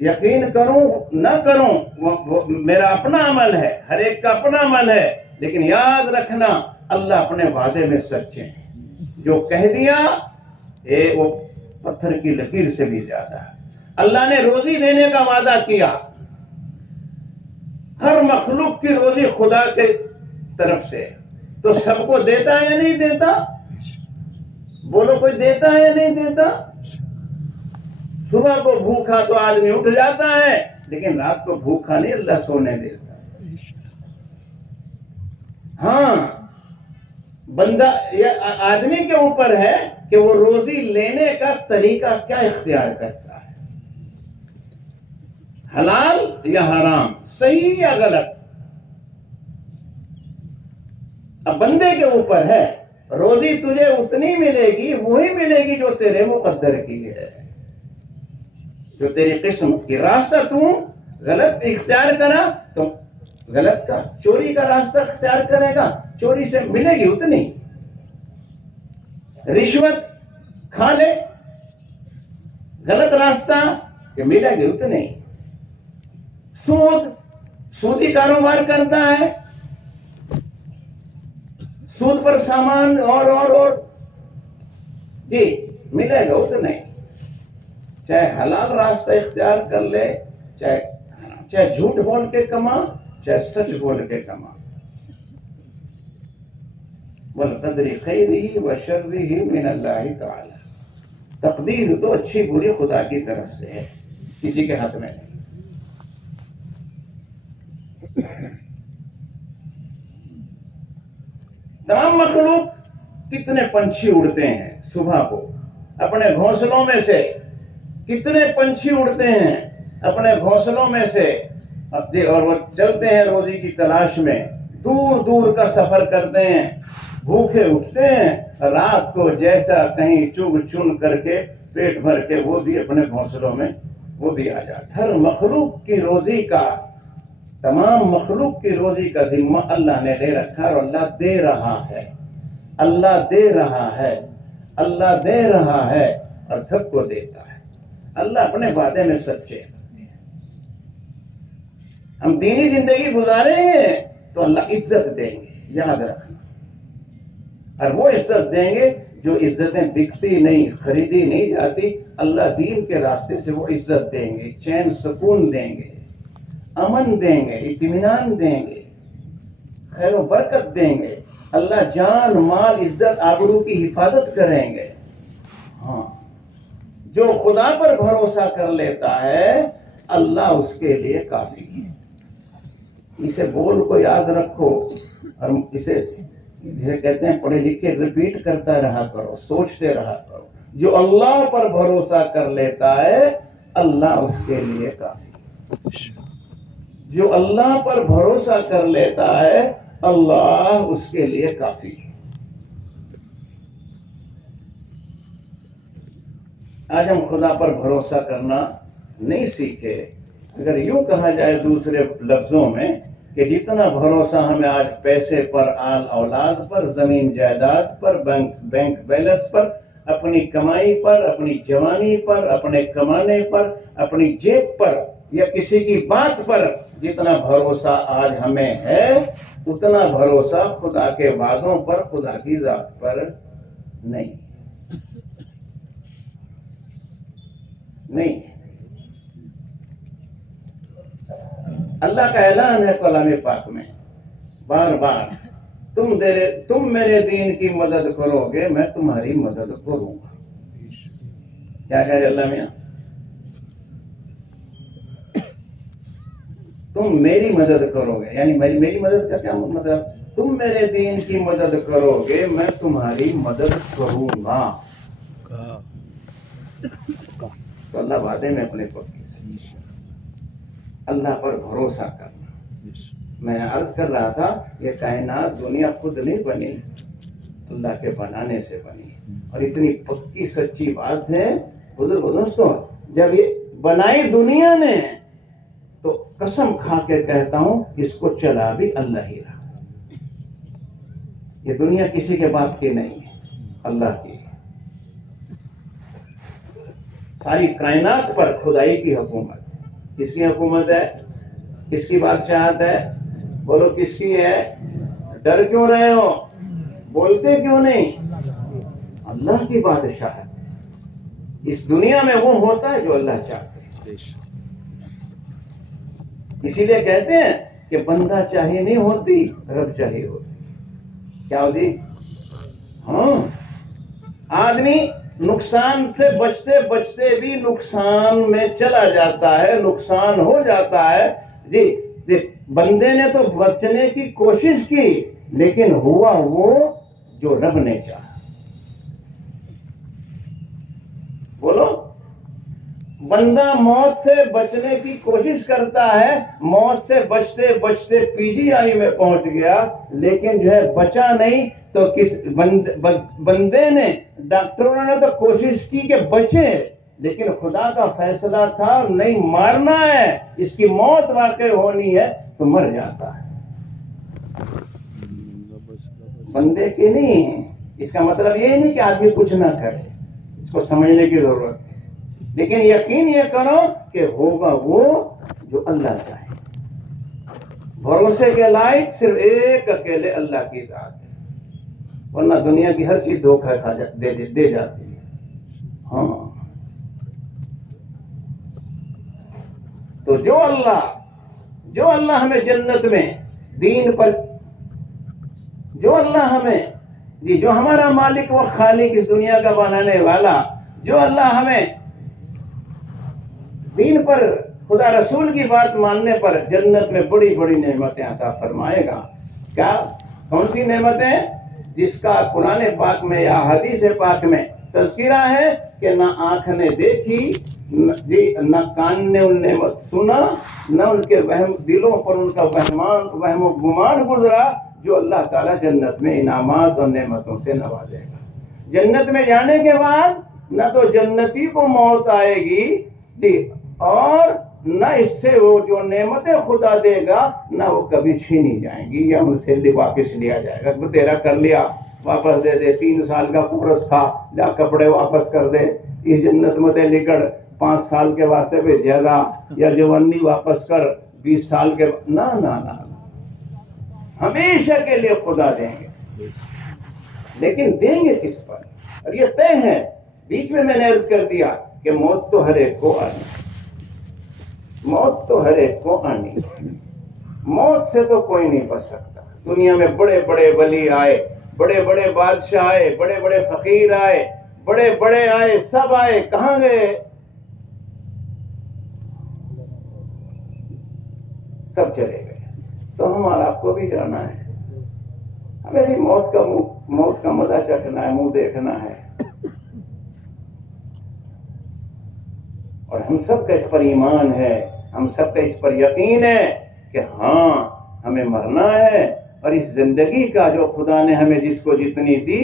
یقین کروں، نہ کروں، وہ میرا اپنا عمل ہے، ہر ایک کا اپنا عمل ہے، لیکن یاد رکھنا اللہ اپنے وعدے میں سچے ہیں۔ جو کہہ دیا وہ پتھر کی لکیر سے بھی زیادہ ہے۔ اللہ نے روزی دینے کا وعدہ کیا، ہر مخلوق کی روزی خدا کے طرف سے، تو سب کو دیتا ہے یا نہیں دیتا؟ بولو، کوئی دیتا ہے یا نہیں دیتا؟ صبح کو بھوکھا تو آدمی اٹھ جاتا ہے، لیکن رات کو بھوکھا نہیں اللہ سونے دیتا۔ ہاں، بندہ یہ آدمی کے اوپر ہے کہ وہ روزی لینے کا طریقہ کیا اختیار کرتا ہے، حلال یا حرام، صحیح یا غلط۔ اب بندے کے اوپر ہے، روزی تجھے اتنی ملے گی، وہی ملے گی جو تیرے مقدر کی ہے، جو تیری قسمت کی۔ راستہ تو غلط اختیار کرا تو غلط کا، چوری کا راستہ اختیار کرے گا، چوری سے ملے گی اتنی۔ رشوت کھا لے، غلط راستہ، کہ ملے گی اتنی۔ سودی کاروبار کرتا ہے، سود پر سامان اور جی ملے گا اتنے۔ چاہے حلال راستہ اختیار کر لے، چاہے جھوٹ بول کے کما، چاہے سچ بول کے کما۔ وَالْقَدْرِ خَيْرِهِ وَشَرِّهِ مِنَ اللَّهِ تَعَالَى۔ تقدیر تو اچھی بری خدا کی طرف سے ہے، کسی کے ہاتھ میں نہیں۔ تمام مخلوق، کتنے پنچھی اڑتے ہیں صبح کو اپنے گھونسلوں میں سے، کتنے پنچھی اڑتے ہیں اپنے گھونسلوں میں سے، اور وہ چلتے ہیں روزی کی تلاش میں، دور دور کا سفر کرتے ہیں، بھوکے اٹھتے ہیں، رات کو جیسا کہیں چگ چن کر کے پیٹ بھر کے وہ بھی اپنے گھونسلوں میں وہ بھی آ جاتے۔ ہر مخلوق کی روزی کا، تمام مخلوق کی روزی کا ذمہ اللہ نے دے رکھا، اور اللہ دے رہا ہے، اللہ دے رہا ہے، اللہ دے رہا ہے، اور سب کو دیتا ہے۔ اللہ اپنے وعدے میں سچے ہیں۔ ہم دینی زندگی گزاریں گے تو اللہ عزت دیں گے، یاد رکھنا. اور وہ عزت دیں گے جو عزتیں بکتی نہیں، خریدی نہیں جاتی. اللہ دین کے راستے سے وہ عزت دیں گے، چین سکون دیں گے، امن دیں گے، اطمینان دیں گے، خیر و برکت دیں گے. اللہ جان مال عزت آبرو کی حفاظت کریں گے. ہاں، جو خدا پر بھروسہ کر لیتا ہے اللہ اس کے لیے کافی ہے. اسے بول کو یاد رکھو اور اسے جسے کہتے ہیں پڑھے لکھے ریپیٹ کرتا رہا کرو، سوچتے رہا کرو. جو اللہ پر بھروسہ کر لیتا ہے اللہ اس کے لیے کافی. جو اللہ پر بھروسہ کر لیتا ہے اللہ اس کے لیے کافی. آج ہم خدا پر بھروسہ کرنا نہیں سیکھے. اگر یوں کہا جائے دوسرے لفظوں میں کہ جتنا بھروسہ ہمیں آج پیسے پر، آل اولاد پر، زمین جائیداد پر، بینک بیلنس پر، اپنی کمائی پر، اپنی جوانی پر، اپنے کمانے پر، اپنی جیب پر یا کسی کی بات پر جتنا بھروسہ آج ہمیں ہے اتنا بھروسہ خدا کے وعدوں پر، خدا کی ذات پر نہیں. اللہ کا اعلان ہے کلام پاک میں بار بار، تم میرے دین کی مدد کرو گے میں تمہاری مدد کروں گا. کیا کہہ رہے اللہ میاں؟ تم میری مدد کرو گے، یعنی میری مدد کا کیا مطلب؟ تم میرے دین کی مدد کرو گے میں تمہاری مدد کروں گا. تو اللہ وعدے میں اپنے پکی سے اللہ پر بھروسہ کرنا. میں عرض کر رہا تھا یہ کائنات دنیا خود نہیں بنی، اللہ کے بنانے سے بنی. اور اتنی پکی سچی بات ہے دوستوں، جب یہ بنائی دنیا نے تو قسم کھا کے کہتا ہوں اس کو چلا بھی اللہ ہی رہا. یہ دنیا کسی کے باپ کی نہیں ہے، اللہ کی. ساری کائنات پر خدائی کی حکومت. کس کی حکومت ہے؟ کس کی بادشاہت ہے؟ بولو کس کی ہے؟ ڈر کیوں رہے ہو؟ بولتے کیوں نہیں؟ اللہ کی بادشاہت. اس دنیا میں وہ ہوتا ہے جو اللہ چاہتے ہیں. اسی لیے کہتے ہیں کہ بندہ چاہیے نہیں ہوتی، رب چاہیے ہوتی. کیا ہوتی؟ ہاں، آدمی نقصان سے بچتے بچتے بھی نقصان میں چلا جاتا ہے، نقصان ہو جاتا ہے. جی بندے نے تو بچنے کی کوشش کی لیکن ہوا وہ جو رب نے چاہا. بولو، بندہ موت سے بچنے کی کوشش کرتا ہے، موت سے بچتے بچتے پی جی آئی میں پہنچ گیا لیکن جو ہے بچا نہیں. تو کس بندے نے، ڈاکٹروں نے تو کوشش کی کہ بچے لیکن خدا کا فیصلہ تھا نہیں مارنا ہے، اس کی موت واقع ہونی ہے تو مر جاتا ہے. بندے کی نہیں. اس کا مطلب یہ نہیں کہ آدمی کچھ نہ کرے، اس کو سمجھنے کی ضرورت ہے. لیکن یقین یہ کرو کہ ہوگا وہ جو اللہ چاہے. بھروسے کے لائق صرف ایک اکیلے اللہ کی ذات ہے، ورنہ دنیا کی ہر چیز دھوکہ دے جاتی ہے. ہاں، تو جو اللہ ہمیں جنت میں دین پر، جو اللہ ہمیں جو ہمارا مالک و خالق اس دنیا کا بنانے والا، جو اللہ ہمیں دین پر، خدا رسول کی بات ماننے پر جنت میں بڑی بڑی نعمتیں عطا فرمائے گا. کیا کون سی نعمتیں؟ جس کا قرآن پاک میں یا حدیث پاک میں تذکرہ ہے کہ نہ آنکھ نے دیکھی، نہ کان نے ان نعمت سنا، نہ ان کے دلوں پر ان کا وہم و گمان گزرا، جو اللہ تعالیٰ جنت میں انعامات اور نعمتوں سے نوازے گا. جنت میں جانے کے بعد نہ تو جنتی کو موت آئے گی اور نہ اس سے وہ جو نعمتیں خدا دے گا نہ وہ کبھی چھینی جائیں گی یا ان سے واپس لیا جائے گا. تیرا کر لیا واپس دے دے، 3 سال کا کورس کھا جا کپڑے واپس کر دے، یہ جنت مت نکڑ 5 سال کے واسطے بھی زیادہ، یا جوانی واپس کر 20 سال کے. نہ ہمیشہ کے لیے خدا دیں گے، لیکن دیں گے کس پر؟ اور یہ طے ہے. بیچ میں نے عرض کر دیا کہ موت تو ہر ایک کو آنی، موت تو ہر ایک کو آنی. موت سے تو کوئی نہیں بچ سکتا. دنیا میں بڑے بڑے ولی آئے، بڑے بڑے بادشاہ آئے، بڑے بڑے فقیر آئے، بڑے بڑے آئے، سب آئے، کہاں گئے؟ سب چلے گئے. تو ہمارا آپ کو بھی جانا ہے، ہمیں بھی موت کا مزہ چکھنا ہے، منہ دیکھنا ہے. اور ہم سب کا اس پر ایمان ہے، ہم سب کا اس پر یقین ہے کہ ہاں ہمیں مرنا ہے، اور اس زندگی کا جو خدا نے ہمیں جس کو جتنی دی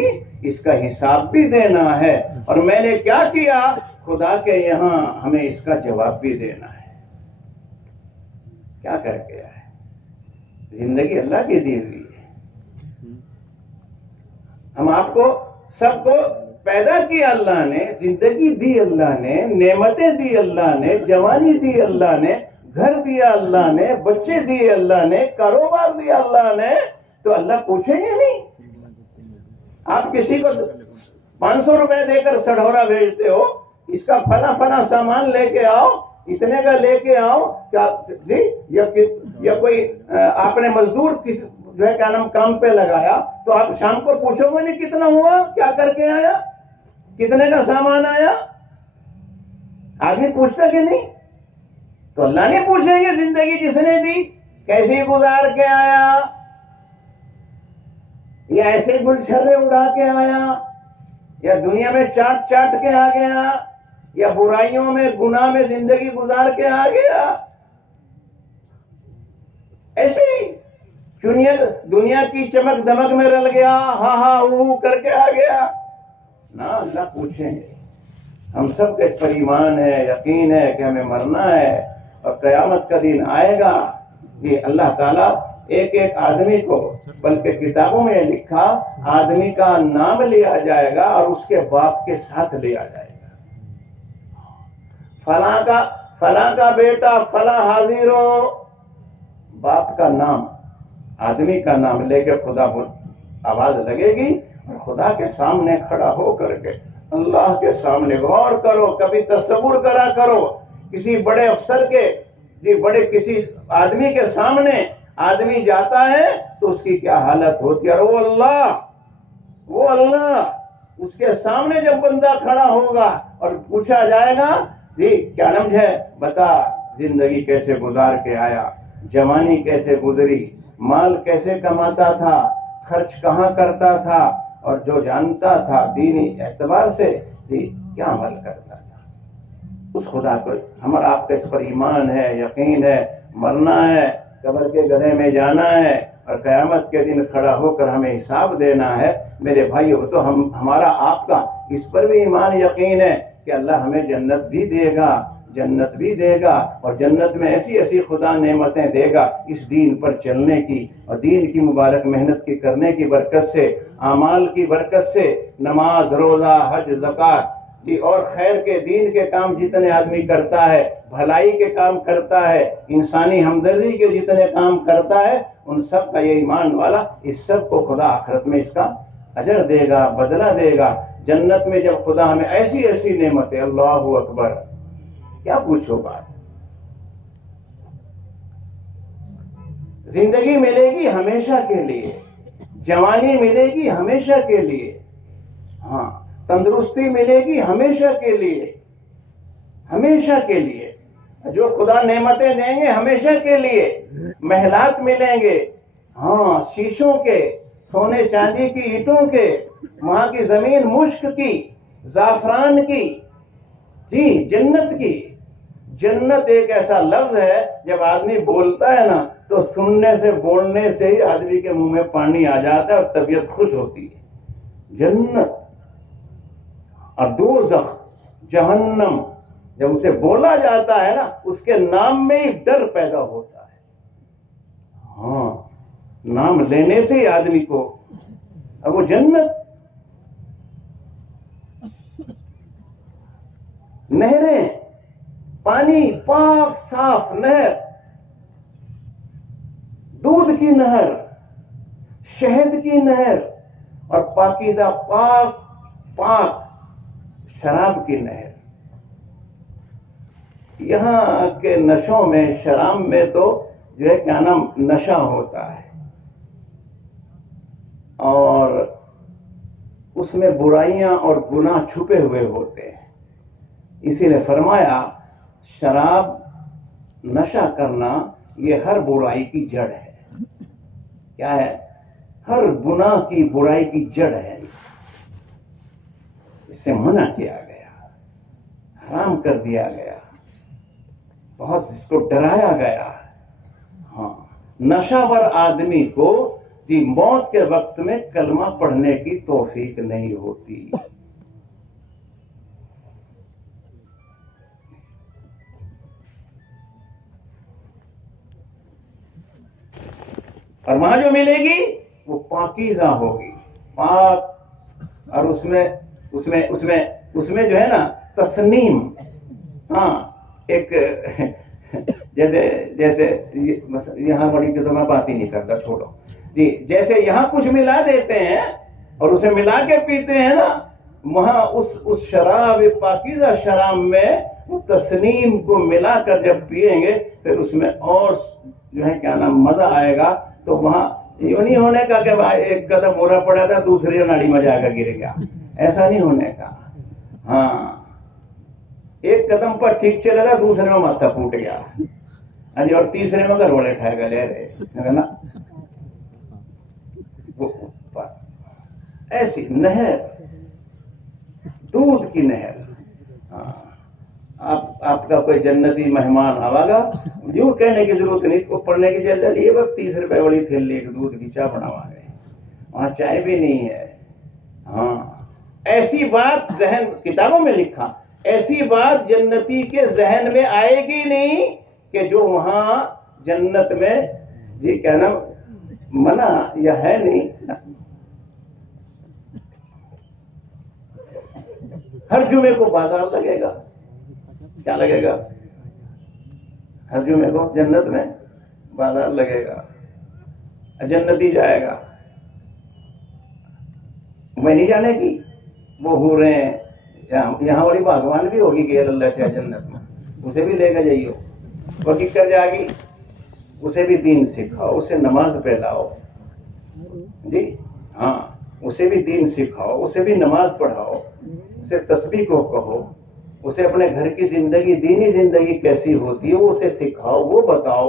اس کا حساب بھی دینا ہے. اور میں نے کیا کیا؟ خدا کے یہاں ہمیں اس کا جواب بھی دینا ہے. کیا کر کے آئے؟ زندگی اللہ کی دی ہوئی ہے. ہم آپ کو سب کو پیدا کیا اللہ نے، زندگی دی اللہ نے، نعمتیں دی اللہ نے، جوانی دی اللہ نے، گھر دیا اللہ نے، بچے دیے اللہ نے، کاروبار دیا اللہ نے. تو اللہ پوچھیں گے نہیں؟ آپ کسی کو 500 روپے دے کر سڑھورا بھیجتے ہو، اس کا فلاں فلاں سامان لے کے آؤ، اتنے کا لے کے آؤ، کیا جی؟ یا کوئی آپ نے مزدور جو ہے کیا نام کام پہ لگایا، تو آپ شام کو پوچھو گے نہیں کتنا ہوا، کیا کر کے آیا، کتنے کا سامان آیا؟ آدمی پوچھتا کہ نہیں؟ تو اللہ نہیں پوچھیں گے زندگی جس نے دی کیسی گزار کے آیا، یا ایسے گلچھرے اڑا کے آیا، یا دنیا میں چاٹ چاٹ کے آ گیا، یا برائیوں میں گناہ میں زندگی گزار کے آ گیا. ایسے ہی دنیا کی چمک دمک میں رل گیا، ہاں ہاں او کر کے آ گیا نہ. اللہ پوچھیں گے. ہم سب کا اس پر ایمان ہے، یقین ہے کہ ہمیں مرنا ہے، اور قیامت کا دن آئے گا. یہ اللہ تعالیٰ ایک ایک آدمی کو، بلکہ کتابوں میں لکھا، آدمی کا نام لیا جائے گا اور اس کے باپ کے ساتھ لیا جائے گا. فلاں کا بیٹا فلاں حاضر ہو، باپ کا نام، آدمی کا نام لے کے خدا آواز لگے گی، اور خدا کے سامنے کھڑا ہو کر کے اللہ کے سامنے غور کرو. کبھی تصور کرا کرو کسی بڑے افسر کے، بڑے کسی آدمی کے سامنے آدمی جاتا ہے تو اس کی کیا حالت ہوتی ہے. اور وہ اللہ اس کے سامنے جب بندہ کھڑا ہوگا اور پوچھا جائے گا جی کیا نام ہے، بتا زندگی کیسے گزار کے آیا، جوانی کیسے گزری، مال کیسے کماتا تھا، خرچ کہاں کرتا تھا، اور جو جانتا تھا دینی اعتبار سے کیا عمل کرتا تھا. اس خدا کو ہمارا آپ کا اس پر ایمان ہے، یقین ہے. مرنا ہے، قبر کے گڑھے میں جانا ہے، اور قیامت کے دن کھڑا ہو کر ہمیں حساب دینا ہے. میرے بھائیو، تو ہمارا آپ کا اس پر بھی ایمان یقین ہے کہ اللہ ہمیں جنت بھی دے گا، جنت بھی دے گا، اور جنت میں ایسی ایسی خدا نعمتیں دے گا اس دین پر چلنے کی، اور دین کی مبارک محنت کی کرنے کی برکت سے، اعمال کی برکت سے، نماز، روزہ، حج، زکوٰۃ اور خیر کے دین کے کام جتنے آدمی کرتا ہے، بھلائی کے کام کرتا ہے، انسانی ہمدردی کے جتنے کام کرتا ہے، ان سب کا یہ ایمان والا، اس سب کو خدا آخرت میں اس کا اجر دے گا، بدلہ دے گا. جنت میں جب خدا ہمیں ایسی ایسی نعمتیں، اللہ اکبر، کیا پوچھو بات. زندگی ملے گی ہمیشہ کے لیے، جوانی ملے گی ہمیشہ کے لیے، ہاں تندرستی ملے گی ہمیشہ کے لیے، ہمیشہ کے لیے. جو خدا نعمتیں دیں گے ہمیشہ کے لیے. محلات ملیں گے، ہاں شیشوں کے، سونے چاندی کی اینٹوں کے، وہاں کی زمین مشک کی، زعفران کی، جی جنت کی. جنت ایک ایسا لفظ ہے جب آدمی بولتا ہے نا تو سننے سے، بولنے سے ہی آدمی کے منہ میں پانی آ جاتا ہے اور طبیعت خوش ہوتی ہے. جنت اور دوزخ، جہنم، جب اسے بولا جاتا ہے نا اس کے نام میں ہی ڈر پیدا ہوتا ہے. ہاں نام لینے سے ہی آدمی کو، اب وہ جنت، نہریں، پانی پاک صاف نہر، دودھ کی نہر، شہد کی نہر اور پاکیزہ پاک شراب کی نہر. یہاں کے نشوں میں، شراب میں تو جو ہے کیا نام نشہ ہوتا ہے، اور اس میں برائیاں اور گناہ چھپے ہوئے ہوتے ہیں. اسی لیے فرمایا شراب نشہ کرنا یہ ہر برائی کی جڑ ہے. کیا ہے؟ ہر گناہ کی برائی کی جڑ ہے. اس سے منع کیا گیا، حرام کر دیا گیا، بہت اس کو ڈرایا گیا. ہاں، نشہ ور آدمی کو جی موت کے وقت میں کلمہ پڑھنے کی توفیق نہیں ہوتی. اور وہاں جو ملے گی وہ پاکیزہ ہوگی، پاک. اور اس میں جو ہے نا تسنیم. ہاں، ایک جیسے یہاں بڑی کی تو میں بات ہی نہیں کرتا، چھوڑو جی. جیسے یہاں کچھ ملا دیتے ہیں اور اسے ملا کے پیتے ہیں نا، وہاں اس شراب پاکیزہ شراب میں وہ تسنیم کو ملا کر جب پیئیں گے پھر اس میں اور جو ہے کیا نام مزہ آئے گا. تو وہاں یوں نہیں ہونے کا کہ بھائی ایک قدم مورا پڑا تھا دوسری ناڑی میں جا کر گر گیا، ایسا نہیں ہونے کا. ہاں، ایک قدم پر ٹھیک چلے گا، دوسرے میں ماتھا پھوٹ گیا، اور تیسرے میں گھر والے ٹھہر گئے لے رہے نا. ایسی نہر، دودھ کی نہر. ہاں، آپ کا کوئی جنتی مہمان آوا گا، یوں کہنے کی ضرورت نہیں، کو پڑھنے کی ضرورت نہیں. یہ وقت 30 روپے والی تھیلی ایک دودھ کی چائے بناوا گئے، وہاں چائے بھی نہیں ہے. ہاں، ایسی بات ذہن کتابوں میں لکھا، ایسی بات جنتی کے ذہن میں آئے گی نہیں کہ جو وہاں جنت میں جی کیا نام منع یا ہے نہیں. ہر جمعے کو بازار لگے گا. کیا لگے گا؟ ہر جمعے کو جنت میں بازار لگے گا. جنتی جائے گا، میں نہیں جانے کی. وہ ہو رہے ہیں یہاں والی باغوان بھی ہوگی کہ اللہ چاہے جنت میں، اسے بھی لے کے جائیے. وہ کی کر جائے گی، اسے بھی دین سکھاؤ، اسے نماز پہلاؤ جی. ہاں، اسے بھی دین سکھاؤ، اسے بھی نماز پڑھاؤ، اسے تسبیح کو کہو، اسے اپنے گھر کی زندگی، دینی زندگی کیسی ہوتی ہے وہ اسے سکھاؤ، وہ بتاؤ.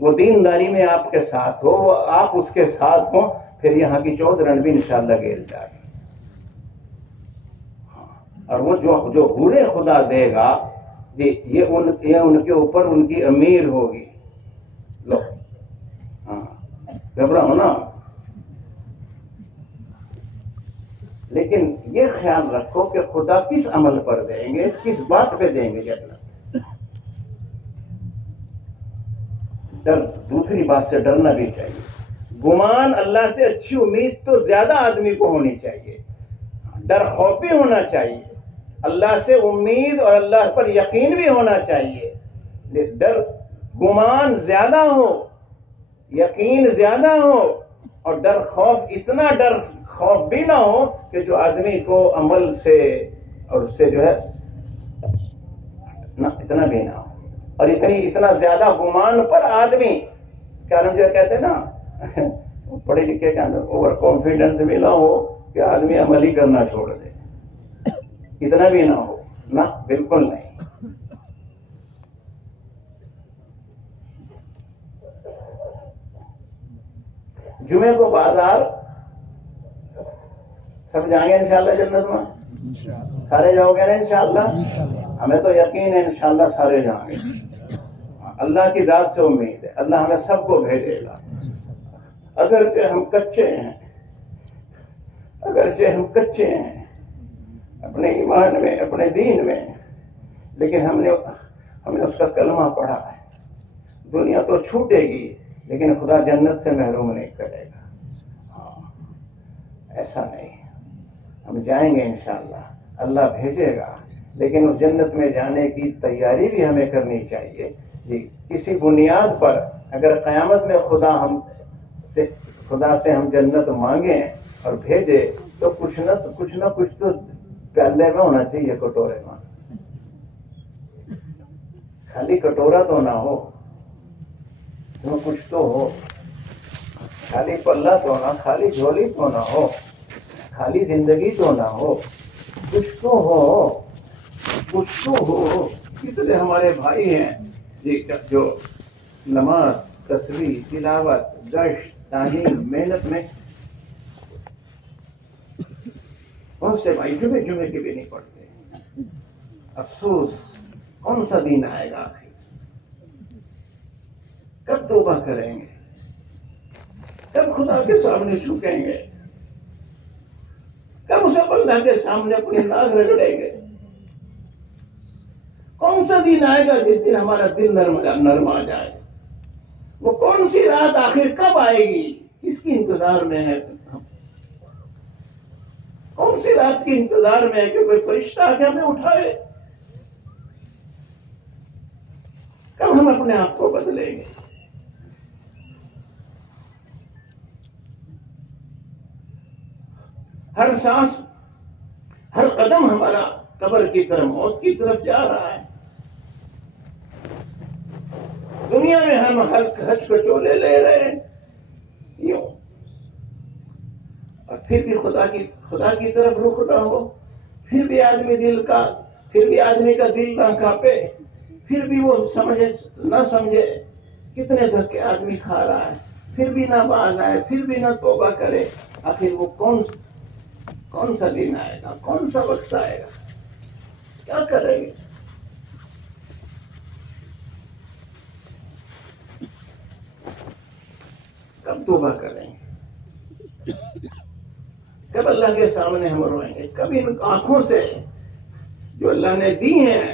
وہ دینداری میں آپ کے ساتھ ہو، وہ آپ اس کے ساتھ ہوں، پھر یہاں کی چودرن بھی انشاءاللہ گیل جائے. اور وہ جو حورے خدا دے گا جی، یہ ان کے اوپر ان کی امیر ہوگی. لو، ہاں، گھبراؤ نا. لیکن یہ خیال رکھو کہ خدا کس عمل پر دیں گے، کس بات پہ دیں گے جنت. ڈر، دوسری بات سے ڈرنا بھی چاہیے. گمان اللہ سے اچھی امید تو زیادہ آدمی کو ہونی چاہیے. ڈر خوف بھی ہونا چاہیے، اللہ سے امید اور اللہ پر یقین بھی ہونا چاہیے. ڈر گمان زیادہ ہو، یقین زیادہ ہو، اور ڈر خوف اتنا ڈر خوف بھی نہ ہو کہ جو آدمی کو عمل سے اور اس سے جو ہے اتنا بھی نہ ہو. اور اتنا زیادہ گمان پر آدمی کیا نام جو کہتے ہیں نا پڑھے لکھے کے اندر اوور کانفیڈنس بھی نہ ہو کہ آدمی عمل ہی کرنا چھوڑ دے. اتنا بھی نہ ہو، نہ بالکل نہیں. جمعے کو بازار سب جائیں گے انشاءاللہ جنت میں؟ سارے جاؤ گے نا انشاءاللہ؟ ہمیں تو یقین ہے انشاءاللہ سارے جائیں گے. اللہ کی ذات سے امید ہے، اللہ ہمیں سب کو بھیجے گا. اگرچہ ہم کچے ہیں، اگرچہ ہم کچے ہیں اپنے ایمان میں، اپنے دین میں، لیکن ہم نے اس کا کلمہ پڑھا ہے. دنیا تو چھوٹے گی لیکن خدا جنت سے محروم نہیں کرے گا. ہاں، ایسا نہیں. ہم جائیں گے انشاءاللہ، اللہ بھیجے گا، لیکن اس جنت میں جانے کی تیاری بھی ہمیں کرنی چاہیے. کسی بنیاد پر اگر قیامت میں خدا سے ہم جنت مانگیں اور بھیجے تو کچھ نہ کچھ تو پیالے میں ہونا چاہیے، کٹورے میں، خالی کٹورا تو نہ ہو، کچھ تو ہو، خالی پلہ تو نہ، خالی جھولی تو نہ ہو، خالی زندگی تو نہ ہو، کچھ تو ہو، کچھ تو ہو۔ کتنے ہمارے بھائی ہیں جو نماز، تسبیح، تلاوت، گشت، تعلیم، محنت میں، بہت سے بھائی جمعے کی بھی نہیں پڑھتے۔ افسوس، کون سا دن آئے گا آخر؟ کب توبہ کریں گے؟ کب خدا کے سامنے جھکیں گے؟ کب سب اللہ کے سامنے اپنی ناک رگڑیں گے؟ کون سا دن آئے گا جس دن ہمارا دل نرم آ جائے؟ وہ کون سی رات آخر کب آئے گی؟ کس کی انتظار میں ہے ہم؟ کون سی رات کی انتظار میں ہے کہ کوئی فرشتہ آ کے ہمیں اٹھائے؟ کب ہم اپنے آپ کو بدلیں گے؟ ہر سانس، ہر قدم ہمارا قبر کی طرف، موت کی طرف جا رہا ہے۔ دنیا میں ہم ہر حج کو چولے لے رہے ہیں یوں، اور پھر بھی خدا کی طرف رخ نہ ہو، پھر بھی آدمی کا دل نہ کانپے، پھر بھی وہ نہ سمجھے کتنے دھکے آدمی کھا رہا ہے، پھر بھی نہ باز آئے، پھر بھی نہ توبہ کرے۔ آخر وہ کون سا دن آئے گا؟ کون سا وقت آئے گا؟ کیا کریں گے؟ کب توبہ کریں گے؟ کب اللہ کے سامنے ہم روئیں گے؟ کب ان آنکھوں سے جو اللہ نے دی ہیں،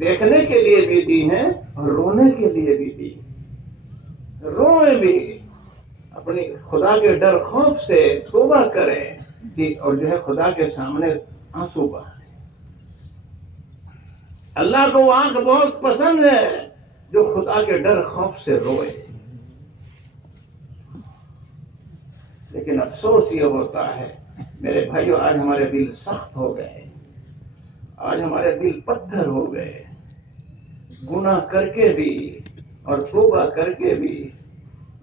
دیکھنے کے لیے بھی دی ہیں اور رونے کے لیے بھی دی، روئیں بھی، اپنی خدا کے ڈر خوف سے توبہ کریں اور جو ہے خدا کے سامنے آنسو بہائیں۔ اللہ کو وہ آنکھ بہت پسند ہے جو خدا کے ڈر خوف سے روئے۔ لیکن افسوس یہ ہوتا ہے میرے بھائیو، آج ہمارے دل سخت ہو گئے، آج ہمارے دل پتھر ہو گئے، گناہ کر کے بھی اور توبہ کر کے بھی۔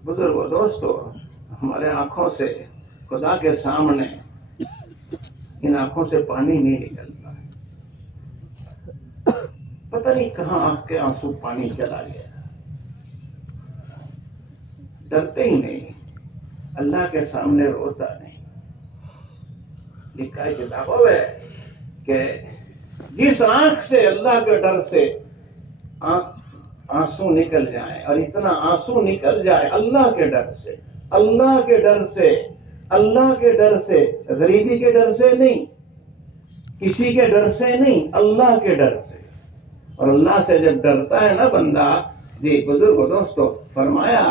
بزرگوں، دوستو، ہمارے آنکھوں سے خدا کے سامنے ان آنکھوں سے پانی نہیں نکلتا، پتہ نہیں کہاں آنکھ کے آنسو پانی چلا گیا۔ ڈرتے ہی نہیں، اللہ کے سامنے روتا نہیں۔ لکھا ہے کتابوں میں کہ جس آنکھ سے اللہ کے ڈر سے آنسو نکل جائے، اور اتنا آنسو نکل جائے اللہ کے ڈر سے، اللہ کے ڈر سے، اللہ کے ڈر سے، غریبی کے ڈر سے نہیں، کسی کے ڈر سے نہیں، اللہ کے ڈر سے۔ اور اللہ سے جب ڈرتا ہے نا بندہ، جی بزرگ دوستو، فرمایا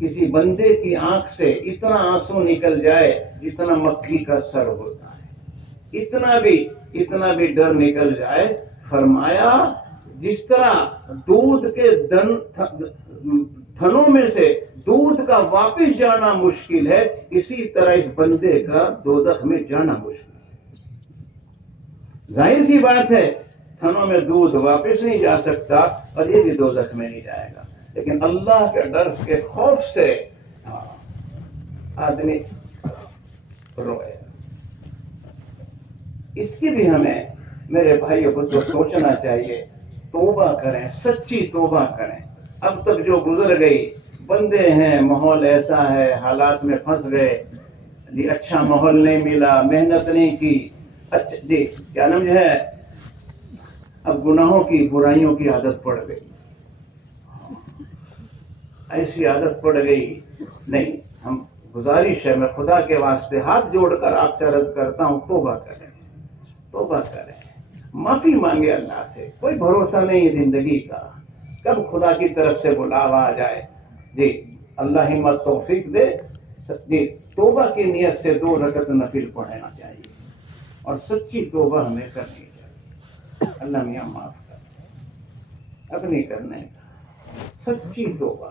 کسی بندے کی آنکھ سے اتنا آنسو نکل جائے جتنا مکھی کا سر ہوتا ہے، اتنا بھی ڈر نکل جائے، فرمایا جس طرح دودھ کے تھنوں میں سے دودھ کا واپس جانا مشکل ہے، اسی طرح اس بندے کا دوزخ میں جانا مشکل ہے۔ ظاہر سی بات ہے، تھنوں میں دودھ واپس نہیں جا سکتا اور یہ بھی دوزخ میں نہیں جائے گا، لیکن اللہ کے ڈر کے خوف سے آدمی روئے۔ اس کی بھی ہمیں میرے بھائیوں کو تو سوچنا چاہیے، توبہ کریں، سچی توبہ کریں۔ اب تک جو گزر گئی، بندے ہیں، ماحول ایسا ہے، حالات میں پھنس گئے، جی اچھا ماحول نہیں ملا، محنت نہیں کی، اچھا جی کیا نام ہے، اب گناہوں کی، برائیوں کی عادت پڑ گئی، ایسی عادت پڑ گئی۔ نہیں، ہم گزارش ہے، میں خدا کے واسطے ہاتھ جوڑ کر آپ سے عرض کرتا ہوں، توبہ کریں، توبہ کریں، معافی مانگے اللہ سے۔ کوئی بھروسہ نہیں زندگی کا، کب خدا کی طرف سے بلاوا آ جائے۔ جی اللہ ہمت توفیق دے۔ جی توبہ کی نیت سے 2 رکعت نفل پڑھنا چاہیے اور سچی توبہ ہمیں کرنی چاہیے۔ اللہ میاں معاف کر، اب نہیں کرنے کا، سچی توبہ،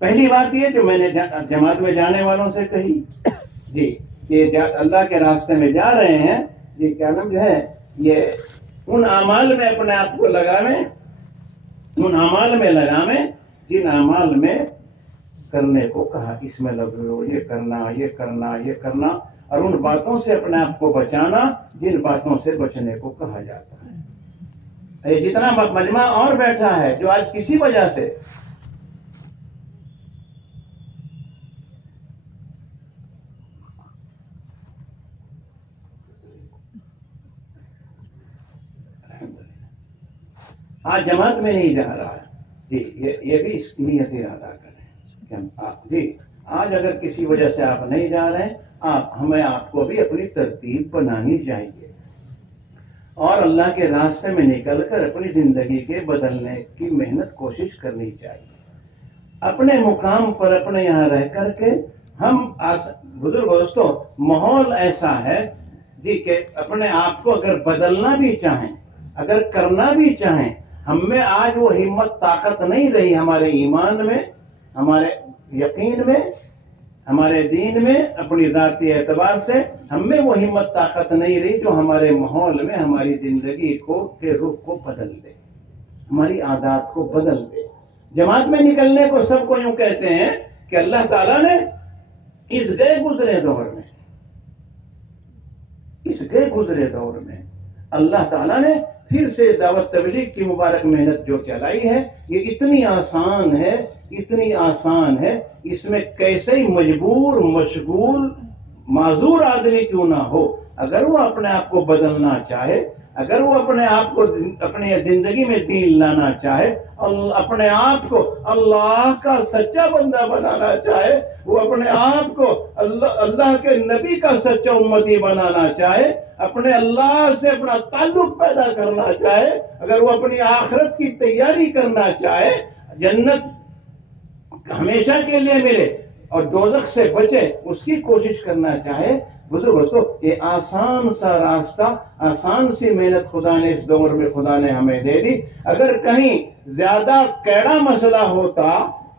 پہلی بات یہ جو میں نے جماعت میں جانے والوں سے کہی جی کہ اللہ کے راستے میں جا رہے ہیں جی کیا نام جو ہے یہ ان اعمال میں اپنے آپ کو لگاویں، ان اعمال میں لگاویں جن اعمال میں کرنے کو کہا، اس میں لگو، یہ کرنا یہ کرنا یہ کرنا، اور ان باتوں سے اپنے آپ کو بچانا جن باتوں سے بچنے کو کہا جاتا ہے۔ یہ جتنا مجمع اور بیٹھا ہے جو آج کسی وجہ سے آج جماعت میں نہیں جا رہا ہے جی یہ بھی اس نیت ارادہ کریں جی آج اگر کسی وجہ سے آپ نہیں جا رہے ہیں ہمیں آپ کو بھی اپنی ترتیب بنانی چاہیے اور اللہ کے راستے میں نکل کر اپنی زندگی کے بدلنے کی محنت کوشش کرنی چاہیے۔ اپنے مقام پر اپنے یہاں رہ کر کے ہم بزرگ دوستوں ماحول ایسا ہے جی کہ اپنے آپ کو اگر بدلنا بھی چاہیں، اگر کرنا بھی چاہیں، ہم میں آج وہ ہمت طاقت نہیں رہی، ہمارے ایمان میں، ہمارے یقین میں، ہمارے دین میں، اپنی ذاتی اعتبار سے ہم میں وہ ہمت طاقت نہیں رہی جو ہمارے ماحول میں ہماری زندگی کے رخ کو بدل دے، ہماری عادات کو بدل دے۔ جماعت میں نکلنے کو سب کو یوں کہتے ہیں کہ اللہ تعالیٰ نے اس گئے گزرے دور میں اللہ تعالیٰ نے پھر سے دعوت تبلیغ کی مبارک محنت جو چلائی ہے، یہ اتنی آسان ہے، اس میں کیسے ہی مجبور، مشغول، معذور آدمی کیوں نہ ہو، اگر وہ اپنے آپ کو بدلنا چاہے، اگر وہ اپنے آپ کو اپنی زندگی میں دین لانا چاہے، اپنے آپ کو اللہ کا سچا بندہ بنانا چاہے، وہ اپنے آپ کو اللہ کے نبی کا سچا امتی بنانا چاہے، اپنے اللہ سے اپنا تعلق پیدا کرنا چاہے، اگر وہ اپنی آخرت کی تیاری کرنا چاہے، جنت ہمیشہ کے لیے ملے اور دوزخ سے بچے، اس کی کوشش کرنا چاہے، بزرگوں یہ آسان سا راستہ، آسان سی محنت خدا نے اس دور میں خدا نے ہمیں دے دی۔ اگر کہیں زیادہ کیڑا مسئلہ ہوتا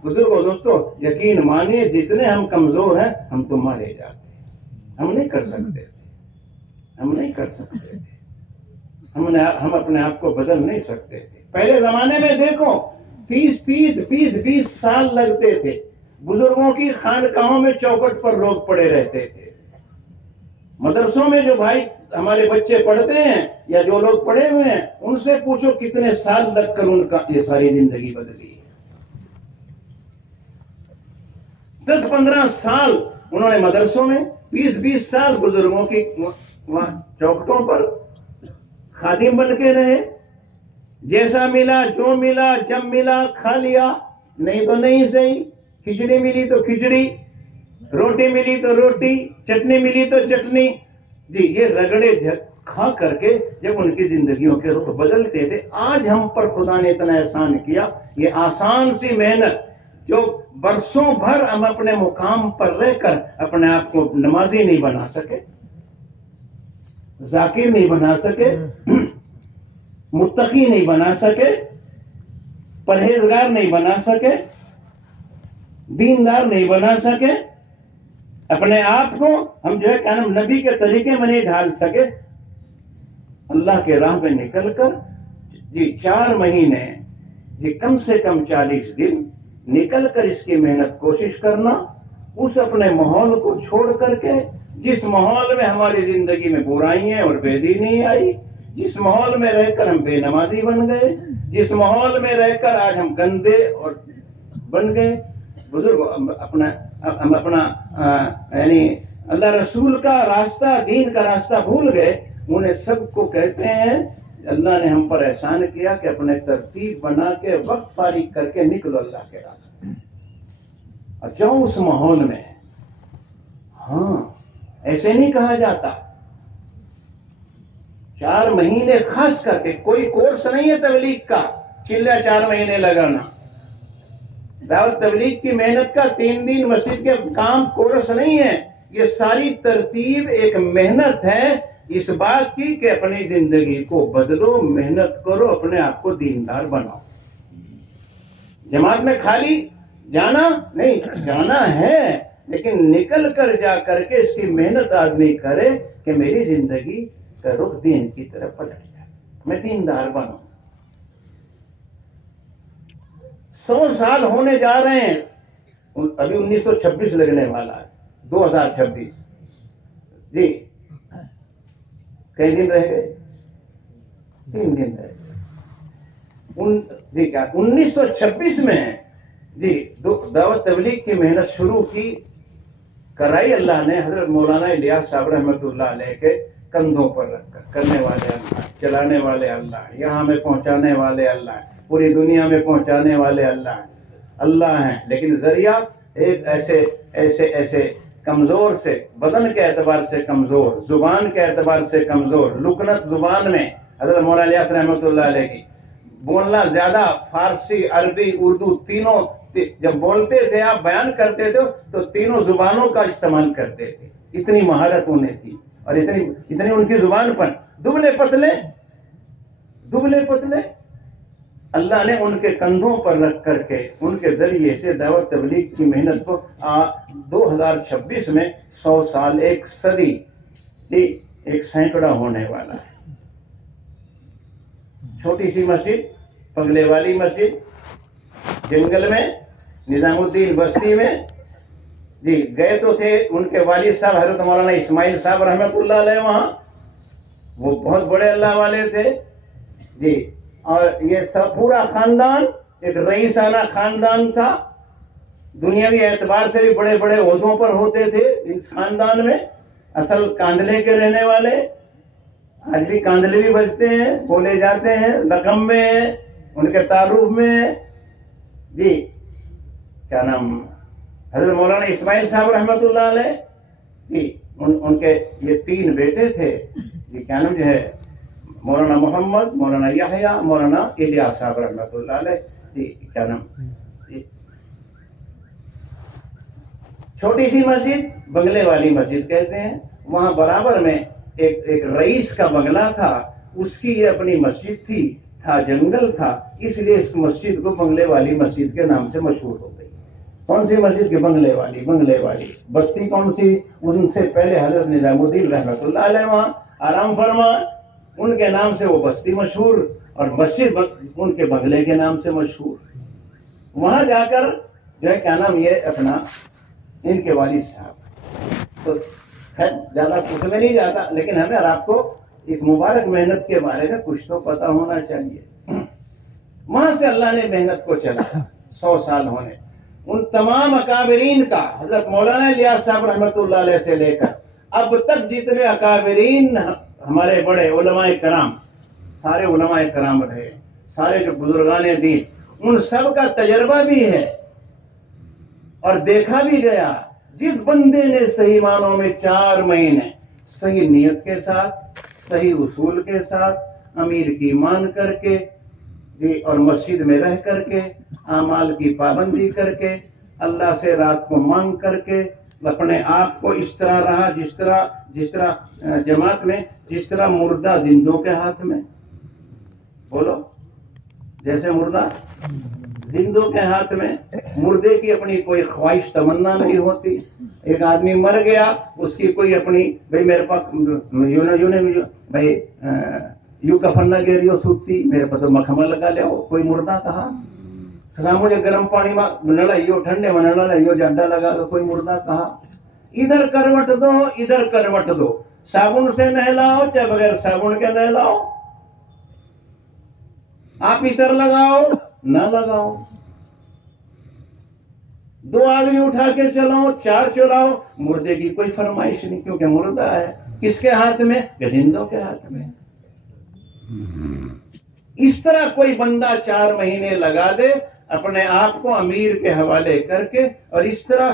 بزرگوں دوستو یقین مانیے جتنے ہم کمزور ہیں ہم تو مارے جاتے، ہم نہیں کر سکتے ہم اپنے آپ کو بدل نہیں سکتے تھے۔ پہلے زمانے میں دیکھو 20 سال لگتے تھے، بزرگوں کی خانقاہوں میں چوکٹ پر لوگ پڑے رہتے تھے، مدرسوں میں جو بھائی ہمارے بچے پڑھتے ہیں یا جو لوگ پڑھے ہوئے ہیں ان سے پوچھو کتنے سال لگ کر ان کا یہ ساری زندگی بدلی ہے۔ 10-15 سال انہوں نے مدرسوں میں، 20 سال بزرگوں کی چوکٹوں پر خادم بن کے رہے، جیسا ملا جو ملا جب ملا کھا لیا، نہیں تو نہیں صحیح، کھچڑی ملی تو کھچڑی، روٹی ملی تو روٹی، چٹنی ملی تو چٹنی، جی یہ رگڑے کھا کر کے جب ان کی زندگیوں کے رخ بدلتے تھے۔ آج ہم پر خدا نے اتنا احسان کیا، یہ آسان سی محنت جو برسوں بھر ہم اپنے مقام پر رہ کر اپنے آپ کو نمازی نہیں بنا سکے، ذاکر نہیں بنا سکے، متقی نہیں بنا سکے، پرہیزگار نہیں بنا سکے، دیندار نہیں بنا سکے، اپنے آپ کو ہم جو ہے کہ ہم نبی کے طریقے میں نہیں ڈھال سکے، اللہ کے راہ میں نکل کر جی 4 مہینے جی کم سے کم 40 دن نکل کر اس کی محنت کوشش کرنا، اس اپنے ماحول کو چھوڑ کر کے جس ماحول میں ہماری زندگی میں برائیاں اور بے دینی آئی، جس ماحول میں رہ کر ہم بے نمازی بن گئے، جس ماحول میں رہ کر آج ہم گندے اور بن گئے، بزرگ ہم اپنا یعنی اللہ رسول کا راستہ، دین کا راستہ بھول گئے۔ انہیں سب کو کہتے ہیں اللہ نے ہم پر احسان کیا کہ اپنے ترتیب بنا کے وقت فارغ کر کے نکلو اللہ کے راستے اور جاؤ اس ماحول میں۔ ہاں ایسے نہیں کہا جاتا، 4 مہینے خاص کر کے کوئی کورس نہیں ہے تبلیغ کا، چلے 4 مہینے لگانا، دعوت تبلیغ کی محنت کا 3 دن مسجد کے کام کورس نہیں ہے، یہ ساری ترتیب ایک محنت ہے اس بات کی کہ اپنی زندگی کو بدلو، محنت کرو، اپنے آپ کو دیندار بناؤ۔ جماعت میں خالی جانا نہیں، جانا ہے لیکن نکل کر جا کر کے اس کی محنت آدمی کرے کہ میری زندگی کا رخ دین کی طرف پلٹ جائے، میں دیندار بنوں۔ 100 سال ہونے جا رہے ہیں، ابھی 1926 لگنے والا ہے، 2026 جی، کئی دن رہ گئے؟ 3 دن رہ گئے جی، کیا 1926 میں جی دعوت تبلیغ کی محنت شروع کی، کرائی اللہ نے حضرت مولانا الیاس صاحب رحمۃ اللہ علیہ کے کندھوں پر رکھ کر۔ کرنے والے اللہ، چلانے والے اللہ، یہاں میں پہنچانے والے اللہ، پوری دنیا میں پہنچانے والے اللہ ہیں، لیکن ذریعہ ایک ایسے کمزور سے، بدن کے اعتبار سے کمزور، زبان کے اعتبار سے کمزور، لکنت زبان میں حضرت مولانا الیاس رحمۃ اللہ علیہ کی، بولنا زیادہ، فارسی، عربی، اردو تینوں جب بولتے تھے، آپ بیان کرتے تھے تو تینوں زبانوں کا استعمال کرتے تھے، اتنی مہارت انہیں تھی، اور اتنی ان کی زبان پر، دبلے پتلے اللہ نے ان کے کندھوں پر رکھ کر کے ان کے ذریعے سے دعوت تبلیغ کی محنت کو 2026 میں 100 سال، ایک صدی، ایک سینکڑا ہونے والا ہے۔ چھوٹی سی مسجد، پگلے والی مسجد، جنگل میں، نظام الدین بستی میں جی، گئے تو تھے ان کے والد صاحب حضرت مولانا اسماعیل صاحب رحمۃ اللہ علیہ، وہاں وہ بہت بڑے اللہ والے تھے جی، اور یہ سب پورا خاندان ایک رئیسانہ خاندان تھا، دنیاوی اعتبار سے بھی بڑے بڑے عہدوں پر ہوتے تھے اس خاندان میں، اصل کاندلے کے رہنے والے، آج بھی کاندلے بھی بجتے ہیں، بولے جاتے ہیں، لقب میں ہیں، ان کے تعارف میں ہے جی، کیا نام، حضرت مولانا اسماعیل صاحب رحمۃ اللہ علیہ جی، ان کے یہ 3 بیٹے تھے جی، کیا نام جو ہے، مولانا محمد، مولانا یحییٰ، مولانا الیاس صاحب رحمۃ اللہ علیہ جی، کیا نام جی، چھوٹی سی مسجد، بنگلے والی مسجد کہتے ہیں، وہاں برابر میں ایک رئیس کا بنگلہ تھا، اس کی یہ اپنی مسجد تھا، جنگل تھا، اس لیے اس مسجد کو بنگلے والی مسجد کے نام سے مشہور ہو گئی۔ کون سی مسجد کے؟ بنگلے والی بستی کون سی؟ ان سے پہلے حضرت نظام الدین رحمۃ اللہ علیہ وہاں آرام فرما، ان کے نام سے وہ بستی مشہور، اور مسجد ان کے بنگلے کے نام سے مشہور۔ وہاں جا کر جو ہے کیا نام، یہ اپنا ان کے والد صاحب، تو خیر زیادہ اس میں نہیں جاتا، لیکن ہمیں اور آپ کو اس مبارک محنت کے بارے میں کچھ تو پتہ ہونا چاہیے۔ وہاں سے اللہ نے محنت کو چلا 100 سال ہونے، ان تمام اکابرین کا، حضرت مولانا الیاس صاحب رحمۃ اللہ علیہ سے لے کر اب تک جتنے اکابرین ہمارے بڑے علماء کرام، سارے علماء کرام رہے، سارے جو بزرگان دین، ان سب کا تجربہ بھی ہے اور دیکھا بھی گیا، جس بندے نے صحیح معنوں میں 4 مہینے صحیح نیت کے ساتھ، صحیح اصول کے ساتھ، امیر کی مان کر کے جی، اور مسجد میں رہ کر کے، اعمال کی پابندی کر کے، اللہ سے رات کو مانگ کر کے، اپنے آپ کو اس طرح رہا جس طرح جماعت میں جس طرح مردہ زندوں کے ہاتھ میں، بولو، جیسے مردہ زندوں کے ہاتھ میں، مردے کی اپنی کوئی خواہش تمنا نہیں ہوتی۔ ایک آدمی مر گیا، اس کی کوئی اپنی بھائی میرے پاس بھائی یوں کفن نہ گیریو سوتی، میرے پاس تو مکھمل لگا لے، کوئی مردہ کہا، مجھے گرم پانی میں نہ لائیو، ٹھنڈے میں نہ لائیو، جنڈا لگا دو، کوئی مردہ کہا۔ ادھر کروٹ دو، ادھر کروٹ دو، صابن سے نہلاؤ چاہے بغیر صابن کے نہلاؤ، آپ اتر لگاؤ نہ لگاؤ، 2 آدمی اٹھا کے چلاؤ، 4 چلاؤ، مردے کی کوئی فرمائش نہیں، کیونکہ مردہ ہے۔ کس کے ہاتھ میں؟ زندوں کے ہاتھ میں۔ اس طرح کوئی بندہ 4 مہینے لگا دے اپنے آپ کو امیر کے حوالے کر کے، اور اس طرح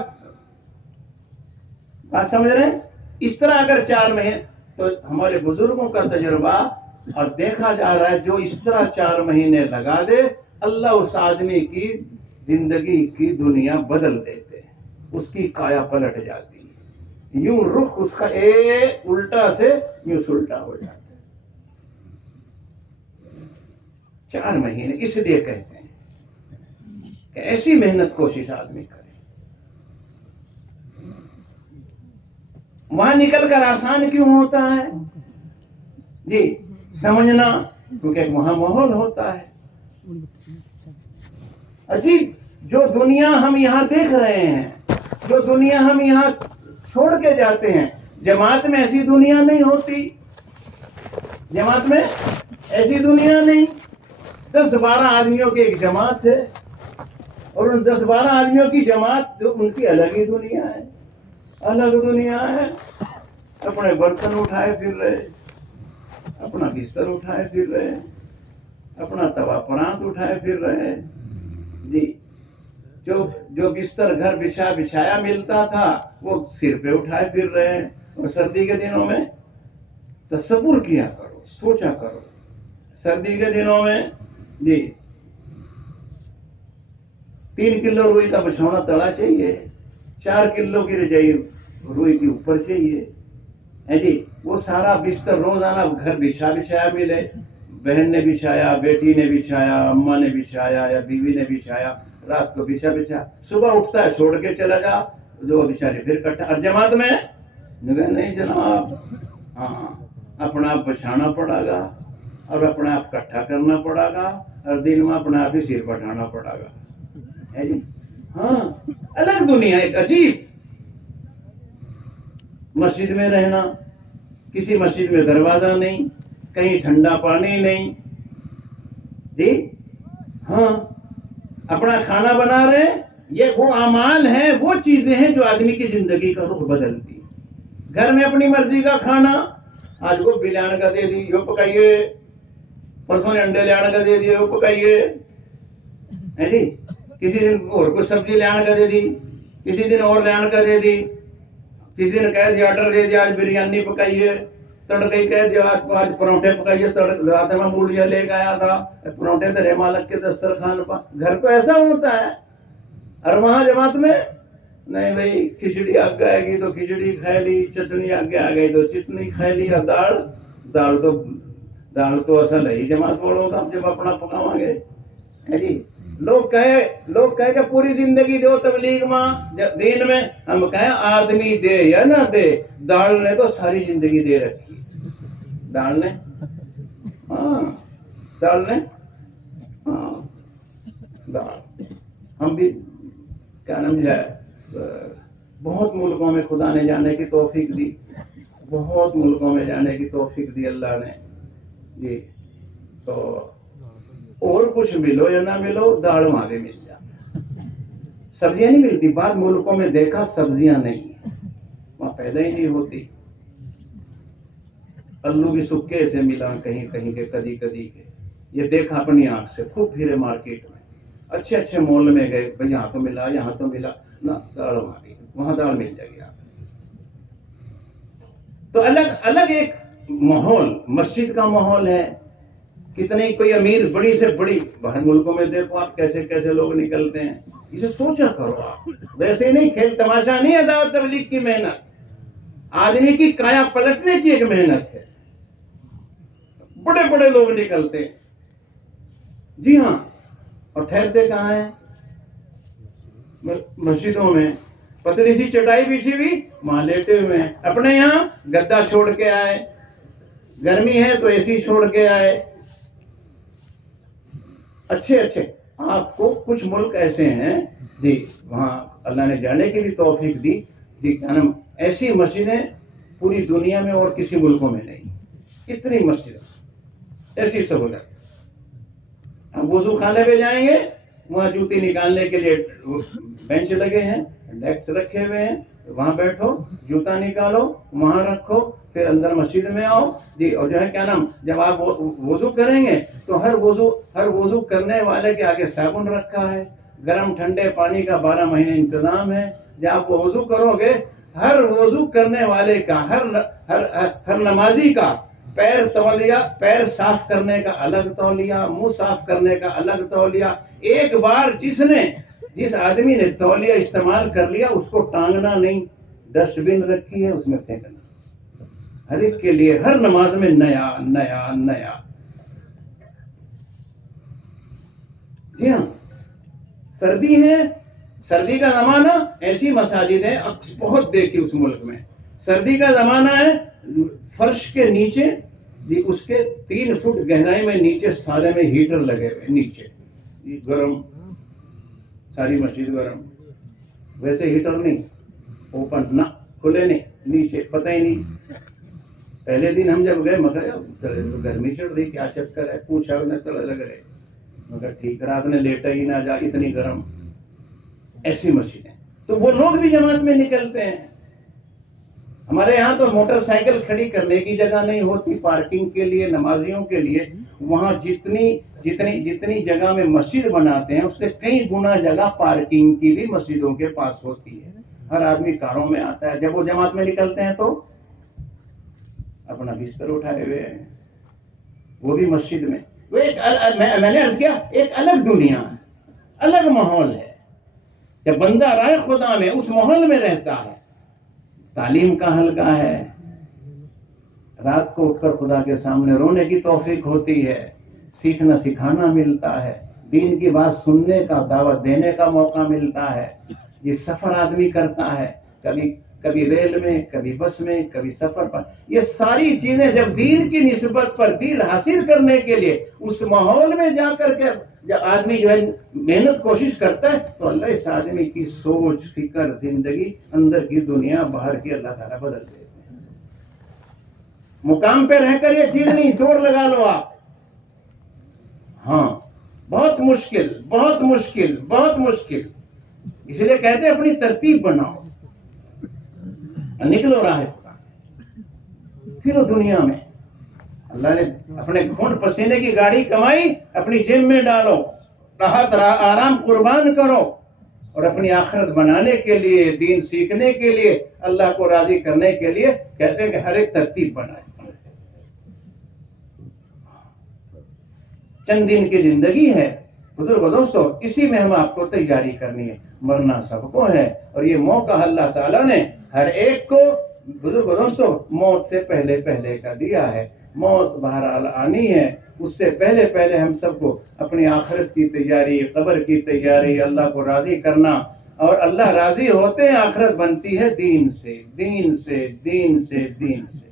بات سمجھ رہے ہیں، اس طرح اگر 4 مہینے، تو ہمارے بزرگوں کا تجربہ اور دیکھا جا رہا ہے، جو اس طرح 4 مہینے لگا دے، اللہ اس آدمی کی زندگی کی دنیا بدل دیتے ہیں، اس کی کایا پلٹ جاتی ہے، یوں رخ اس کا الٹا سے یوں سلٹا ہو جاتا ہے۔ 4 مہینے اس لیے کہتے ہیں کہ ایسی محنت کوشش آدمی کرے، وہاں نکل کر آسان کیوں ہوتا ہے جی سمجھنا، کیونکہ وہاں ماحول ہوتا ہے عجیب۔ جو دنیا ہم یہاں دیکھ رہے ہیں، جو دنیا ہم یہاں چھوڑ کے جاتے ہیں، جماعت میں ایسی دنیا نہیں ہوتی، جماعت میں ایسی دنیا نہیں۔ 10-12 آدمیوں کی ایک جماعت ہے، اور ان 10-12 آدمیوں کی جماعت جو ان کی الگ ہی دنیا ہے، الگ دنیا ہے۔ اپنے برتن اٹھائے پھر رہے، اپنا بستر اٹھائے پھر رہے، اپنا توا پرانت اٹھائے پھر رہے جی۔ جو بستر گھر بچھایا ملتا تھا وہ سر پہ اٹھائے پھر رہے ہیں۔ اور سردی کے دنوں میں تصور کیا کرو، سوچا کرو، سردی کے دنوں میں جی 3 کلو روئی کا بچھونا تڑا چاہیے، 4 کلو کی رجائی روئی کے اوپر چاہیے ہے جی۔ وہ سارا بستر روزانہ گھر بچھایا ملے، بہن نے بچھایا، بیٹی نے بچھایا، اماں نے بچھایا یا بیوی نے بچھایا، رات کو بچھا صبح اٹھتا ہے چھوڑ کے چلا جا، جو بیچارے پھر کٹھا۔ اور جماعت میں نہیں جناب، ہاں اپنا آپ بچھانا پڑے گا اور اپنا آپ کٹھا کرنا پڑے گا، اور دن میں اپنا آپ ہی سر بٹھانا پڑے گا ہے جی۔ ہاں الگ دنیا، ایک عجیب۔ مسجد میں رہنا، کسی مسجد میں دروازہ نہیں، کہیں ٹھنڈا پانی نہیں جی، ہاں اپنا کھانا بنا رہے، یہ وہ اعمال ہیں، وہ چیزیں ہیں جو آدمی کی زندگی کا رخ بدلتی۔ گھر میں اپنی مرضی کا کھانا، آج کو بریانی کا دے دی یہ پکائیے، پرسوں نے انڈے لے آنے کا دے دیے وہ پکائیے ہے جی، کسی دن اور کچھ سبزی لے آنے کا دے دی، کسی دن اور لے آنے کا دے دی، کسی دن کہہ دیا آرڈر دے دیا آج بریانی پکائیے، تڑکئی کہہ دیا آج پروٹھے پکائیے، رات میں موڑیا لے کے آیا تھا پروٹھے تیرے مالک کے دسترخوان پر۔ گھر تو ایسا ہوتا ہے، اور وہاں جماعت میں نہیں بھائی، کھچڑی آگے آئے گی تو کھچڑی کھا لی، چٹنی آگے آ گئی تو چٹنی کھا لی، اور دال تو اصل ہے ہی جماعت والوں کا جب اپنا پکاواں گے ہے جی۔ لوگ کہے کہ پوری زندگی دو تبلیغ ماں دین میں، ہم کہیں آدمی دے یا نہ دے، دال نے تو ساری زندگی دے رکھی، دال نے، ہاں دال نے، ہاں دال۔ ہم بھی کیا نام ہے، بہت ملکوں میں خدا نے جانے کی توفیق دی، بہت ملکوں میں جانے کی توفیق دی اللہ نے جی۔ تو اور کچھ ملو یا نہ ملو، دال وہاں بھی مل جائے، سبزیاں نہیں ملتی۔ بعض ملکوں میں دیکھا سبزیاں نہیں ہیں، وہاں پیدا ہی نہیں ہوتی، آلو بھی سکے سے ملا کہیں کہیں کے، کدی کے، یہ دیکھا اپنی آنکھ سے، خوب پھرے مارکیٹ میں، اچھے مول میں گئے، بھئی یہاں تو ملا، یہاں تو ملا نہ، دال وہاں دال مل جائے گی آپ۔ تو الگ ایک ماحول، مسجد کا ماحول ہے۔ کتنے کوئی امیر بڑی سے بڑی، باہر ملکوں میں دیکھو آپ کیسے لوگ نکلتے ہیں، اسے سوچا کرو آپ، ویسے نہیں، کھیل تماشا نہیں ہے دعوت تبلیغ کی محنت، آدمی کی کایا پلٹنے کی ایک محنت ہے۔ بڑے لوگ نکلتے ہیں جی ہاں، اور ٹھہرتے کہاں ہیں؟ مسجدوں میں، پتلی سی چٹائی بچھی ہوئی، وہاں لیٹے ہوئے ہیں۔ اپنے یہاں گدا چھوڑ کے آئے، گرمی ہے تو اے سی چھوڑ کے آئے، اچھے آپ کو کچھ ملک ایسے ہیں جی، وہاں اللہ نے جانے کی بھی توفیق دی جی، ایسی مسجدیں پوری دنیا میں اور کسی ملکوں میں نہیں، اتنی مسجد، ایسی سہولت۔ ہم وضو خانے پہ جائیں گے، وہاں جوتی نکالنے کے لیے بینچ لگے ہیں، ڈیسک رکھے ہوئے ہیں، وہاں بیٹھو، جوتا نکالو، وہاں رکھو، پھر اندر مسجد میں آؤ جی۔ اور جو ہے کیا نام، جب آپ وضو کریں گے تو ہر وضو کرنے والے کے آگے صابن رکھا ہے، گرم ٹھنڈے پانی کا 12 مہینے انتظام ہے۔ جب آپ وضو کرو گے، ہر وضو کرنے والے کا، ہر نمازی کا پیر صاف کرنے کا الگ تولیہ، منہ صاف کرنے کا الگ تولیہ۔ ایک بار جس آدمی نے تولیہ استعمال کر لیا، اس کو ٹانگنا نہیں، ڈسٹ بن رکھی ہے اس میں پھینکنا، ہر ایک کے لیے ہر نماز میں نیا۔ جی ہاں، سردی ہے، سردی کا زمانہ، ایسی مساجدیں اب بہت دیکھی اس ملک میں. سردی کا زمانہ ہے، فرش کے نیچے جی اس کے 3 فٹ گہرائی میں نیچے سارے میں ہیٹر لگے ہوئے نیچے، گرم، ساری مسجد گرم. ویسے ہیٹر نہیں، اوپن نہ کھلے نہیں، نیچے پتہ ہی نہیں. پہلے دن ہم جب گئے مگر گرمی چڑھ رہی، کیا چکر ہے، پوچھا انہیں تڑے لگ رہے، مگر ٹھیک رات نے لیٹا ہی نہ جا، اتنی گرم. ایسی مسجدیں تو وہ لوگ بھی جماعت میں نکلتے ہیں. ہمارے یہاں تو موٹر سائیکل کھڑی کرنے کی جگہ نہیں ہوتی پارکنگ کے لیے، نمازیوں کے لیے. وہاں جتنی جگہ میں مسجد بناتے ہیں اس سے کئی گنا جگہ پارکنگ کی بھی مسجدوں کے پاس ہوتی ہے. ہر آدمی کاروں میں آتا ہے. جب وہ جماعت میں نکلتے ہیں تو اپنا بستر اٹھائے ہوئے ہیں، وہ بھی مسجد میں. وہ میں نے عرض کیا ایک الگ دنیا ہے، الگ ماحول ہے. جب بندہ رائے خدا میں اس ماحول میں رہتا ہے، تعلیم کا حلقہ ہے، رات کو اٹھ کر خدا کے سامنے رونے کی توفیق ہوتی ہے، سیکھنا سکھانا ملتا ہے، دین کی بات سننے کا، دعوت دینے کا موقع ملتا ہے. یہ سفر آدمی کرتا ہے، کبھی ریل میں، کبھی بس میں، کبھی سفر پر. یہ ساری چیزیں جب دین کی نسبت پر دین حاصل کرنے کے لیے اس ماحول میں جا کر کے جب آدمی جو ہے محنت کوشش کرتا ہے تو اللہ اس آدمی کی سوچ، فکر، زندگی، اندر کی دنیا، باہر کی، اللہ تعالیٰ بدل دیتے ہیں. مقام پہ رہ کر یہ چیز نہیں، زور لگا لو آپ. ہاں بہت مشکل، بہت مشکل، بہت مشکل. اس لیے کہتے ہیں اپنی ترتیب بناؤ، نکلو راہ خدا، پھر دنیا میں اللہ نے اپنے خون پسینے کی گاڑی کمائی اپنی جیب میں ڈالو، راحت آرام قربان کرو، اور اپنی آخرت بنانے کے لیے، دین سیکھنے کے لیے، اللہ کو راضی کرنے کے لیے کہتے ہیں کہ ہر ایک ترتیب بنائے. چند دن کی زندگی ہے بزرگ دوستو، اسی میں ہم آپ کو تیاری کرنی ہے. مرنا سب کو ہے، اور یہ موقع اللہ تعالیٰ نے ہر ایک کو بزرگ دوستو موت سے پہلے پہلے کا دیا ہے. موت بہرحال آنی ہے، اس سے پہلے پہلے ہم سب کو اپنی آخرت کی تیاری، قبر کی تیاری، اللہ کو راضی کرنا. اور اللہ راضی ہوتے ہیں، آخرت بنتی ہے دین سے، دین سے، دین سے، دین سے.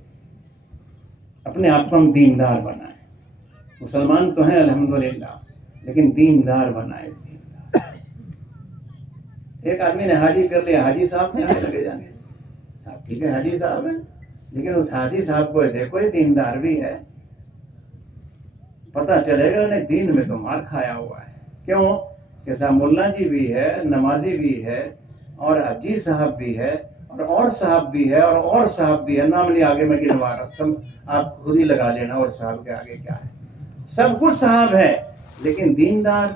اپنے آپ کو ہم دیندار بنائیں. مسلمان تو ہیں الحمدللہ، لیکن دیندار بنائے. ایک آدمی نے حاجی کر لیا، حاجی صاحب نے لگے جانے. صاحب ٹھیک ہے حاجی صاحب ہے، لیکن اس حاجی صاحب کو دیکھو یہ دیندار بھی ہے. پتہ چلے گا انہیں دین میں تو مار کھایا ہوا ہے. کیوں کہ صاحب ملا جی بھی ہے، نمازی بھی ہے، اور حاجی صاحب بھی ہے، اور صاحب بھی ہے، اور صاحب بھی ہے. نام نہیں آگے میں گنوا رہا، سب آپ خود ہی لگا لینا اور صاحب کے آگے کیا ہے. سب کچھ صاحب ہے، لیکن دیندار،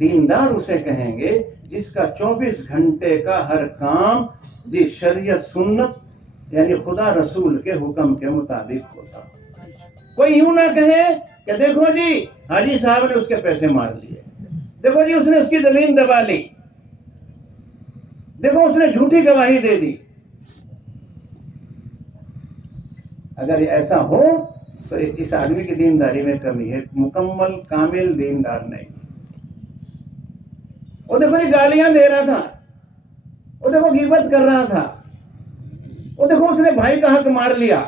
دیندار اسے کہیں گے جس کا 24 گھنٹے کا ہر کام جی شریعت سنت یعنی خدا رسول کے حکم کے مطابق ہوتا. کوئی یوں نہ کہے کہ دیکھو جی حاجی صاحب نے اس کے پیسے مار لیے، دیکھو جی اس نے اس کی زمین دبا لی، دیکھو اس نے جھوٹی گواہی دے دی. اگر ایسا ہو تو اس آدمی کی دینداری میں کمی ہے، مکمل کامل دیندار نہیں. وہ دیکھو جی گالیاں دے رہا تھا، وہ دیکھو غیبت کر رہا تھا، وہ دیکھو اس نے بھائی کا حق مار لیا،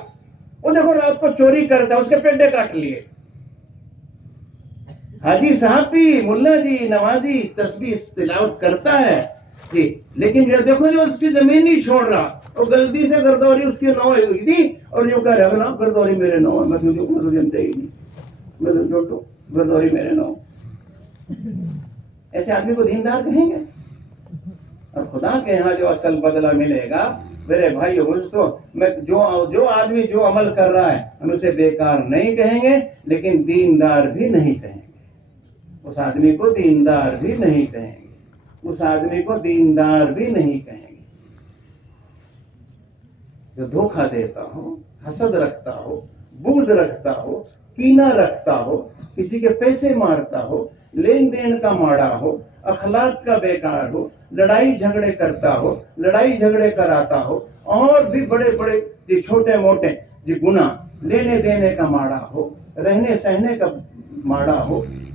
وہ دیکھو رات کو چوری کرتا، اس کے پیٹے کاٹ لیے. حاجی صاحب بھی، ملا جی، نمازی تسبیح تلاوت کرتا ہے جی، لیکن دیکھو جی اس کی زمین نہیں چھوڑ رہا، اور غلطی سے گردوری اس کی نو ہوئی تھی، اور یوں کہہ رہا نا گردوری میرے نو ہے، میں تو جانتا ہی نہیں، میں تو چھوٹو گردوری میرے نو. ایسے آدمی کو دیندار کہیں گے؟ اور خدا کے یہاں جو اصل بدلہ ملے گا میرے بھائی دوستو، میں جو آدمی جو عمل کر رہا ہے ہم اسے بیکار نہیں کہیں گے، لیکن دیندار بھی نہیں کہیں گے. اس آدمی کو دیندار بھی نہیں کہیں گے، اس آدمی کو دیندار بھی نہیں کہیں گے. جو دھوکہ دیتا ہو، حسد رکھتا ہو، بغض رکھتا ہو، کینہ رکھتا ہو، کسی کے پیسے مارتا ہو، لین دین کا ماڑا ہو، اخلاق کا بیکار ہو، لڑائی جھگڑے کرتا ہو، لڑائی جھگڑے کراتا ہو، اور بھی بڑے بڑے جی چھوٹے موٹے جی گناہ، لینے دینے کا ماڑا ہو، رہنے سہنے کا ماڑا ہو،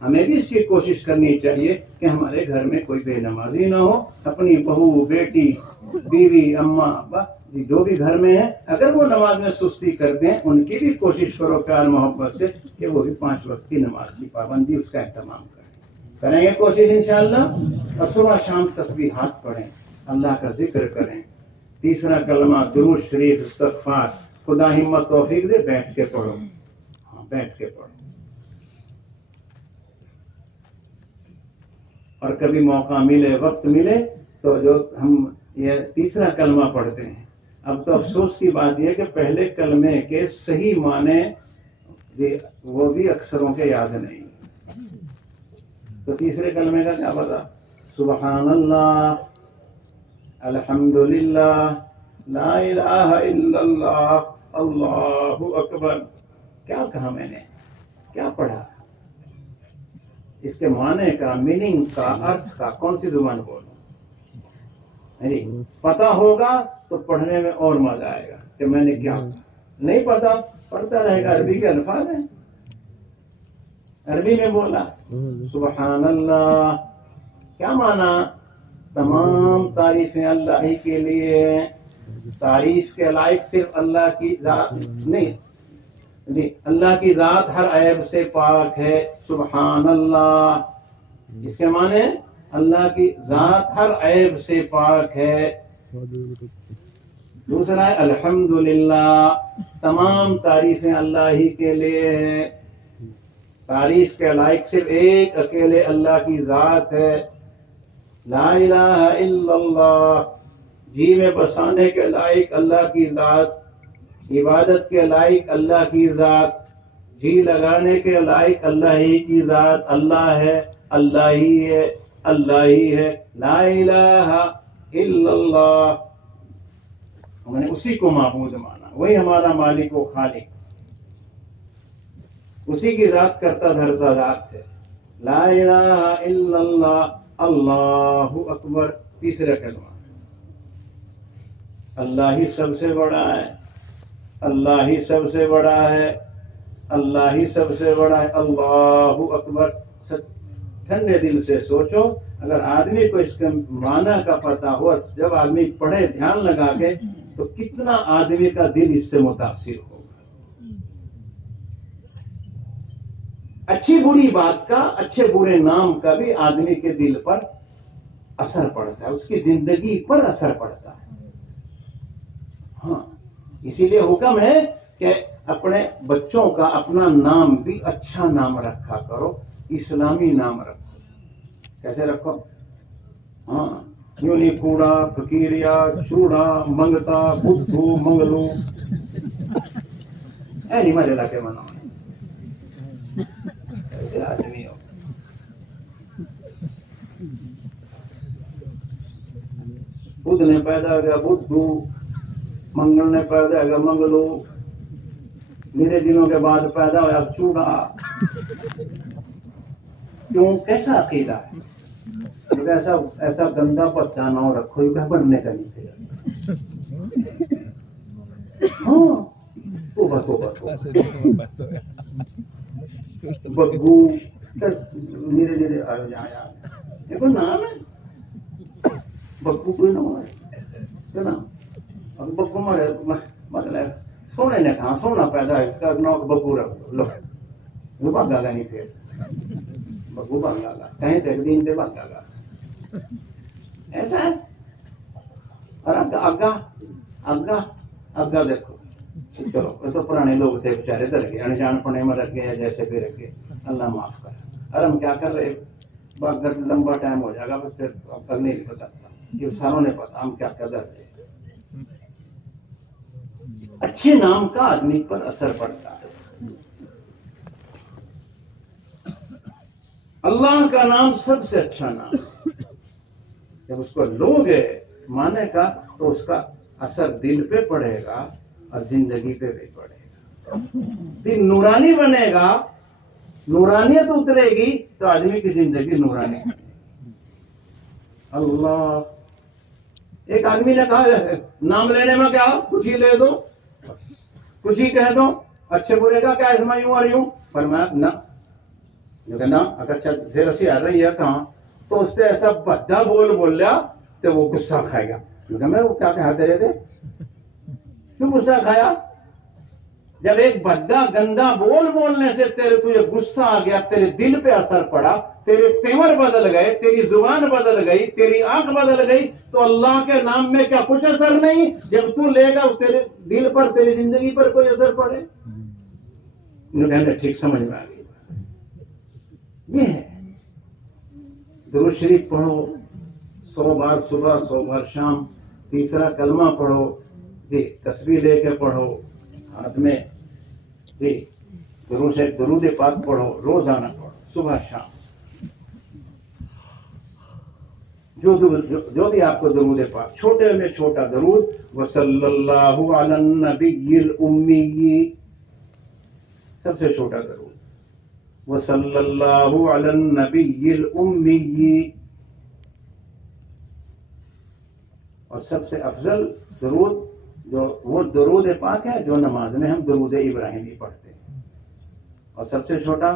ہمیں بھی اس کی کوشش کرنی چاہیے کہ ہمارے گھر میں کوئی بے نمازی نہ ہو. اپنی بہو، بیٹی، بیوی، اماں، ابا جو بھی گھر میں ہیں، اگر وہ نماز میں سستی کرتے ہیں ان کی بھی کوشش کرو پیار محبت سے کہ وہ بھی 5 وقت کی نماز کی پابندی اس کا اہتمام کریں گے کوشش انشاءاللہ. اور صبح شام تسبیحات پڑھیں، اللہ کا ذکر کریں. تیسرا کلمہ درود شریف، استغفار. خدا ہمت توفیق دے، بیٹھ کے پڑھو. ہاں بیٹھ کے پڑھو. اور کبھی موقع ملے، وقت ملے تو جو ہم یہ تیسرا کلمہ پڑھتے ہیں. اب تو افسوس کی بات یہ کہ پہلے کلمے کے صحیح معنی وہ بھی اکثروں کے یاد نہیں. تو تیسرے کلمے کا کیا پتا؟ سبحان اللہ، الحمدللہ، لا الہ الا اللہ، اللہ اکبر. کیا کہا میں نے؟ کیا پڑھا؟ اس کے معنی کا، میننگ کا، ارتھ کا کون سی زبان بولوں؟ پتا ہوگا تو پڑھنے میں اور مزہ آئے گا کہ میں نے کیا پڑھا. نہیں پتا، پڑھتا رہے گا. عربی کے الفاظ ہیں، عربی میں بولا سبحان اللہ. کیا معنی؟ تمام تعریفیں اللہ ہی کے لیے. تعریف کے لائق صرف اللہ کی ذات نہیں، اللہ کی ذات ہر عیب سے پاک ہے. سبحان اللہ، اس کے معنی اللہ کی ذات ہر عیب سے پاک ہے. دوسرا ہے الحمدللہ، تمام تعریفیں اللہ ہی کے لیے ہیں. تعریف کے لائق صرف ایک اکیلے اللہ کی ذات ہے. لا الہ الا اللہ، جی میں بسانے کے لائق اللہ کی ذات، عبادت کے لائق اللہ کی ذات، جی لگانے کے لائق اللہ ہی کی ذات. اللہ ہے، اللہ ہی ہے، اللہ ہی ہے. لا الہ الا اللہ، ہم نے اسی کو معبود مانا. وہی ہمارا مالک و خالق، اسی کی ذات کرتا دھرتا ذات ہے. لا الہ الا اللہ، اللہ اکبر. تیسرا کلمہ، اللہ ہی سب سے بڑا ہے، اللہ ہی سب سے بڑا ہے، اللہ ہی سب سے بڑا ہے. اللہ اکبر. ٹھنڈے دل سے سوچو، اگر آدمی کو اس کے معنی کا پتہ ہو، جب آدمی پڑھے دھیان لگا کے، تو کتنا آدمی کا دل اس سے متاثر ہوگا. اچھی بری بات کا، اچھے برے نام کا بھی آدمی کے دل پر اثر پڑتا ہے، اس کی زندگی پر اثر پڑتا ہے. ہاں، اسی لیے حکم ہے کہ اپنے بچوں کا اپنا نام بھی اچھا نام رکھا کرو، اسلامی نام رکھو. کیسے رکھو؟ ہاں، یوں نہیں کوڑا، فقیریا، چوڑا، منگتا، بدھو، منگلو. اے نہیں ہمارے علاقے میں نام آدمی ہو. بدھ نے پیدا کیا بدھو، منگل نے پیدا کیا منگلو، میرے دنوں کے بعد پیدا ہوا چوڑا. کیوں؟ کیسا عقیدہ ہے؟ ایسا گندا پتا نہ رکھو، یہ بننے کا نہیں تھا. ہاں، بگو دھیرے دھیرے آیا. دیکھو نام ہے بگو، کوئی نام ہے نا. بگو مطلب سونے نے کہا سونا پیدا ہے، اس کا نام بگو رکھ لو. وہ بھاگا گا نہیں، پھر بگو بھاگا گا کہیں تک دین پہ بھاگا گا. ایسا ہے. اور آگا دیکھو، چلو یہ تو پرانے لوگ تھے بیچارے، ڈر گئے، انجان پڑھنے میں رکھ گئے، جیسے بھی رکھ گئے. اللہ معاف کر. اور ہم کیا کر رہے؟ اگر لمبا ٹائم ہو جائے گا پھر کل نہیں پتا، یہ ساروں نے پتا ہم کیا کر رہے. اچھے نام کا آدمی پر اثر پڑتا ہے. اللہ کا نام سب سے اچھا نام ہے. جب اس کو لوگ مانے گا تو اس کا اثر دل پہ پڑے گا اور زندگی پہ بھی پڑے گا. دل نورانی بنے گا، نورانیت اترے گی تو آدمی کی زندگی نورانی بنے گی. اللہ. ایک آدمی نے کہا نام لینے میں کیا، کچھ ہی لے دو، کچھ ہی کہہ دو، اچھے برے کا کیا اس میں یوں اور یوں. فرمایا نہ، جو کہنا اگر پھر اسی آ رہی ہے کہاں تو اس سے ایسا بھدا بول لیا تو وہ غصہ کھائے گا. میں وہ کیا کہا تیرے تھے کیوں غصہ کھایا؟ جب ایک بھدا گندا بولنے سے تجھے غصہ آ گیا، تیرے دل پہ اثر پڑا، تیرے تیور بدل گئے، تیری زبان بدل گئی، تیری آنکھ بدل گئی، تو اللہ کے نام میں کیا کچھ اثر نہیں؟ جب تو لے گا تیرے دل پر، تیری زندگی پر کوئی اثر پڑے؟ کہنے ٹھیک سمجھ میں آ گئی. یہ ہے درود شریف پڑھو 100 بار صبح 100 بار شام، تیسرا کلمہ پڑھو، جی تسبیح لے کے پڑھو ہاتھ میں، جی درود پاک پڑھو، روزانہ پڑھو صبح شام، جو بھی آپ کو درود پاک، چھوٹے میں چھوٹا درود، وصلی اللہ علی النبی الامی، سب سے چھوٹا درود وصلی اللہ علی النبی الامی، اور سب سے افضل درود جو وہ درود پاک ہے جو نماز میں ہم درود ابراہیمی پڑھتے ہیں، اور سب سے چھوٹا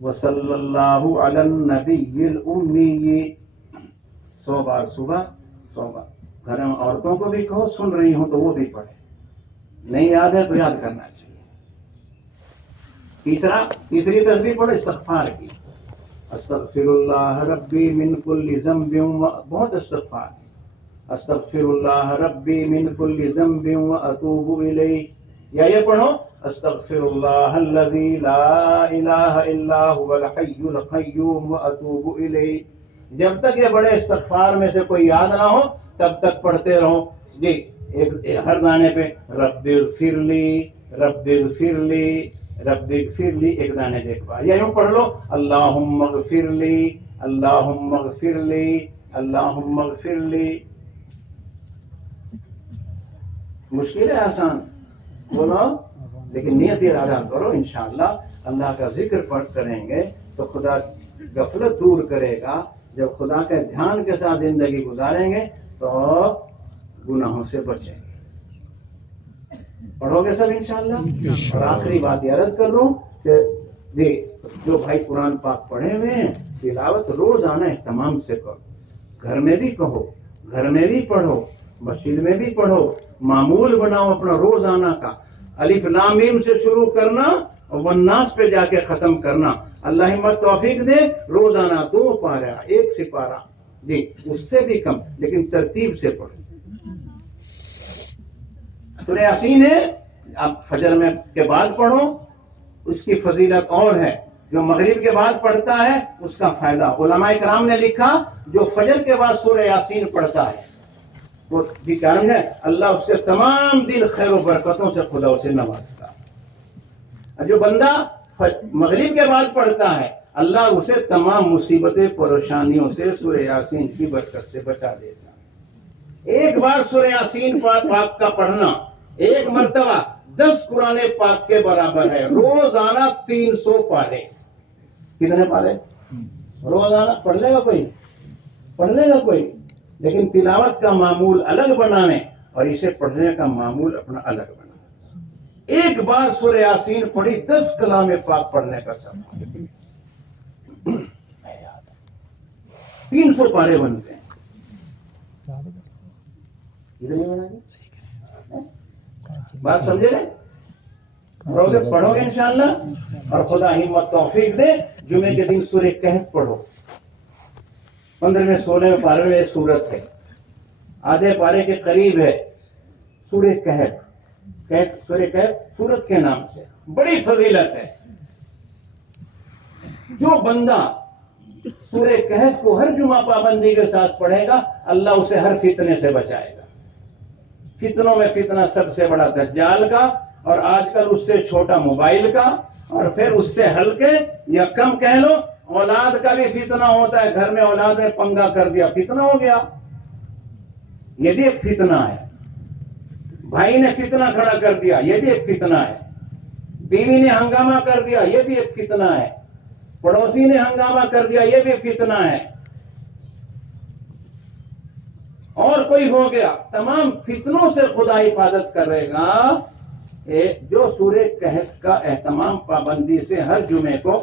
وصلی اللہ علی النبی الامی، 100 بار صبح 100 بار. گھر میں عورتوں کو بھی کہو، سن رہی ہوں تو وہ بھی پڑھے، نہیں یاد ہے تو یاد کرنا چاہیے. تیسری تسبیح پڑھو استغفار کی، استغفر اللہ ربی من کل ذنب، بہت استغفار، استغفر اللہ ربی من کل ذنب واتوب الیہ، یا یہ پڑھو استغفر اللہ الذی لا الہ الا هو الحی القیوم واتوب الیہ. جب تک یہ بڑے استغفار میں سے کوئی یاد نہ ہو تب تک پڑھتے رہو. جی ہر گانے پہ رب اغفر لی رب اغفر لی رب اغفر لی، ایک گانے پہ ایک بار، یا یوں پڑھ لو اللہم اغفر لی اللہم اغفر لی اللہم اغفر لی. مشکل ہے آسان بولو، لیکن نیت ارادہ کرو، انشاءاللہ اللہ کا ذکر پڑھ کریں گے تو خدا غفلت دور کرے گا. جب خدا کے دھیان کے ساتھ زندگی گزاریں گے تو گناہوں سے بچیں گے. پڑھو گے سب انشاءاللہ. اور آخری بات یہ عرض کر لوں کہ جو بھائی قرآن پاک پڑھے ہوئے ہیں تلاوت روزانہ اہتمام سے کرو، گھر میں بھی کہو، گھر میں بھی پڑھو، مسجد میں بھی پڑھو، معمول بناؤ اپنا روزانہ کا. الف لام میم سے شروع کرنا اور والناس پہ جا کے ختم کرنا. اللہ ہمت توفیق دے، روزانہ 2 پارہ 1 سپارہ، جی اس سے بھی کم، لیکن ترتیب سے پڑھو. سورہ یاسین ہے، آپ فجر میں کے بعد پڑھو، اس کی فضیلت اور ہے. جو مغرب کے بعد پڑھتا ہے اس کا فائدہ. علماء کرام نے لکھا جو فجر کے بعد سورہ یاسین پڑھتا ہے وہ بھی کارن ہے اللہ اس کے تمام دن خیر و برکتوں سے خدا اسے نوازتا ہے. جو بندہ مغرب کے بعد پڑھتا ہے اللہ اسے تمام مصیبتیں پریشانیوں سے سورہ یاسین کی برکت سے بچا دیتا ہے. ایک بار سورہ یاسین پاک کا پڑھنا ایک مرتبہ 10 قرآن پاک کے برابر ہے. روزانہ 300 پارے. کتنے پارے روزانہ پڑھ لے گا کوئی؟ پڑھ لے گا کوئی؟ لیکن تلاوت کا معمول الگ بنانے اور اسے پڑھنے کا معمول اپنا الگ بنانا. ایک بار سورہ یاسین پڑھی 10 کلام پاک پڑھنے کا سب 300 پارے بنتے ہیں. بات سمجھے رہے؟ پڑھو گے انشاءاللہ اور خدا ہمت توفیق دے. جمعے کے دن سورہ کہف پڑھو. 15ویں 16ویں پارے میں ایک سورت ہے، آدھے پارے کے قریب ہے سورہ کہف. سورہ کہف سورت کے نام سے بڑی فضیلت ہے. جو بندہ سورہ کہف کو ہر جمعہ پابندی کے ساتھ پڑھے گا اللہ اسے ہر فتنے سے بچائے گا. فتنوں میں فتنہ سب سے بڑا دجال کا، اور آج کل اس سے چھوٹا موبائل کا، اور پھر اس سے ہلکے یا کم کہہ لو اولاد کا بھی فتنہ ہوتا ہے. گھر میں اولاد نے پنگا کر دیا، فتنہ ہو گیا، یہ بھی ایک فتنہ ہے. بھائی نے فتنہ کھڑا کر دیا، یہ بھی ایک فتنہ ہے. بیوی نے ہنگامہ کر دیا، یہ بھی ایک فتنہ ہے. پڑوسی نے ہنگامہ کر دیا، یہ بھی فتنہ ہے. اور کوئی ہو گیا، تمام فتنوں سے خدا حفاظت کرے گا. جو سورہ کہف کا اہتمام پابندی سے ہر جمعے کو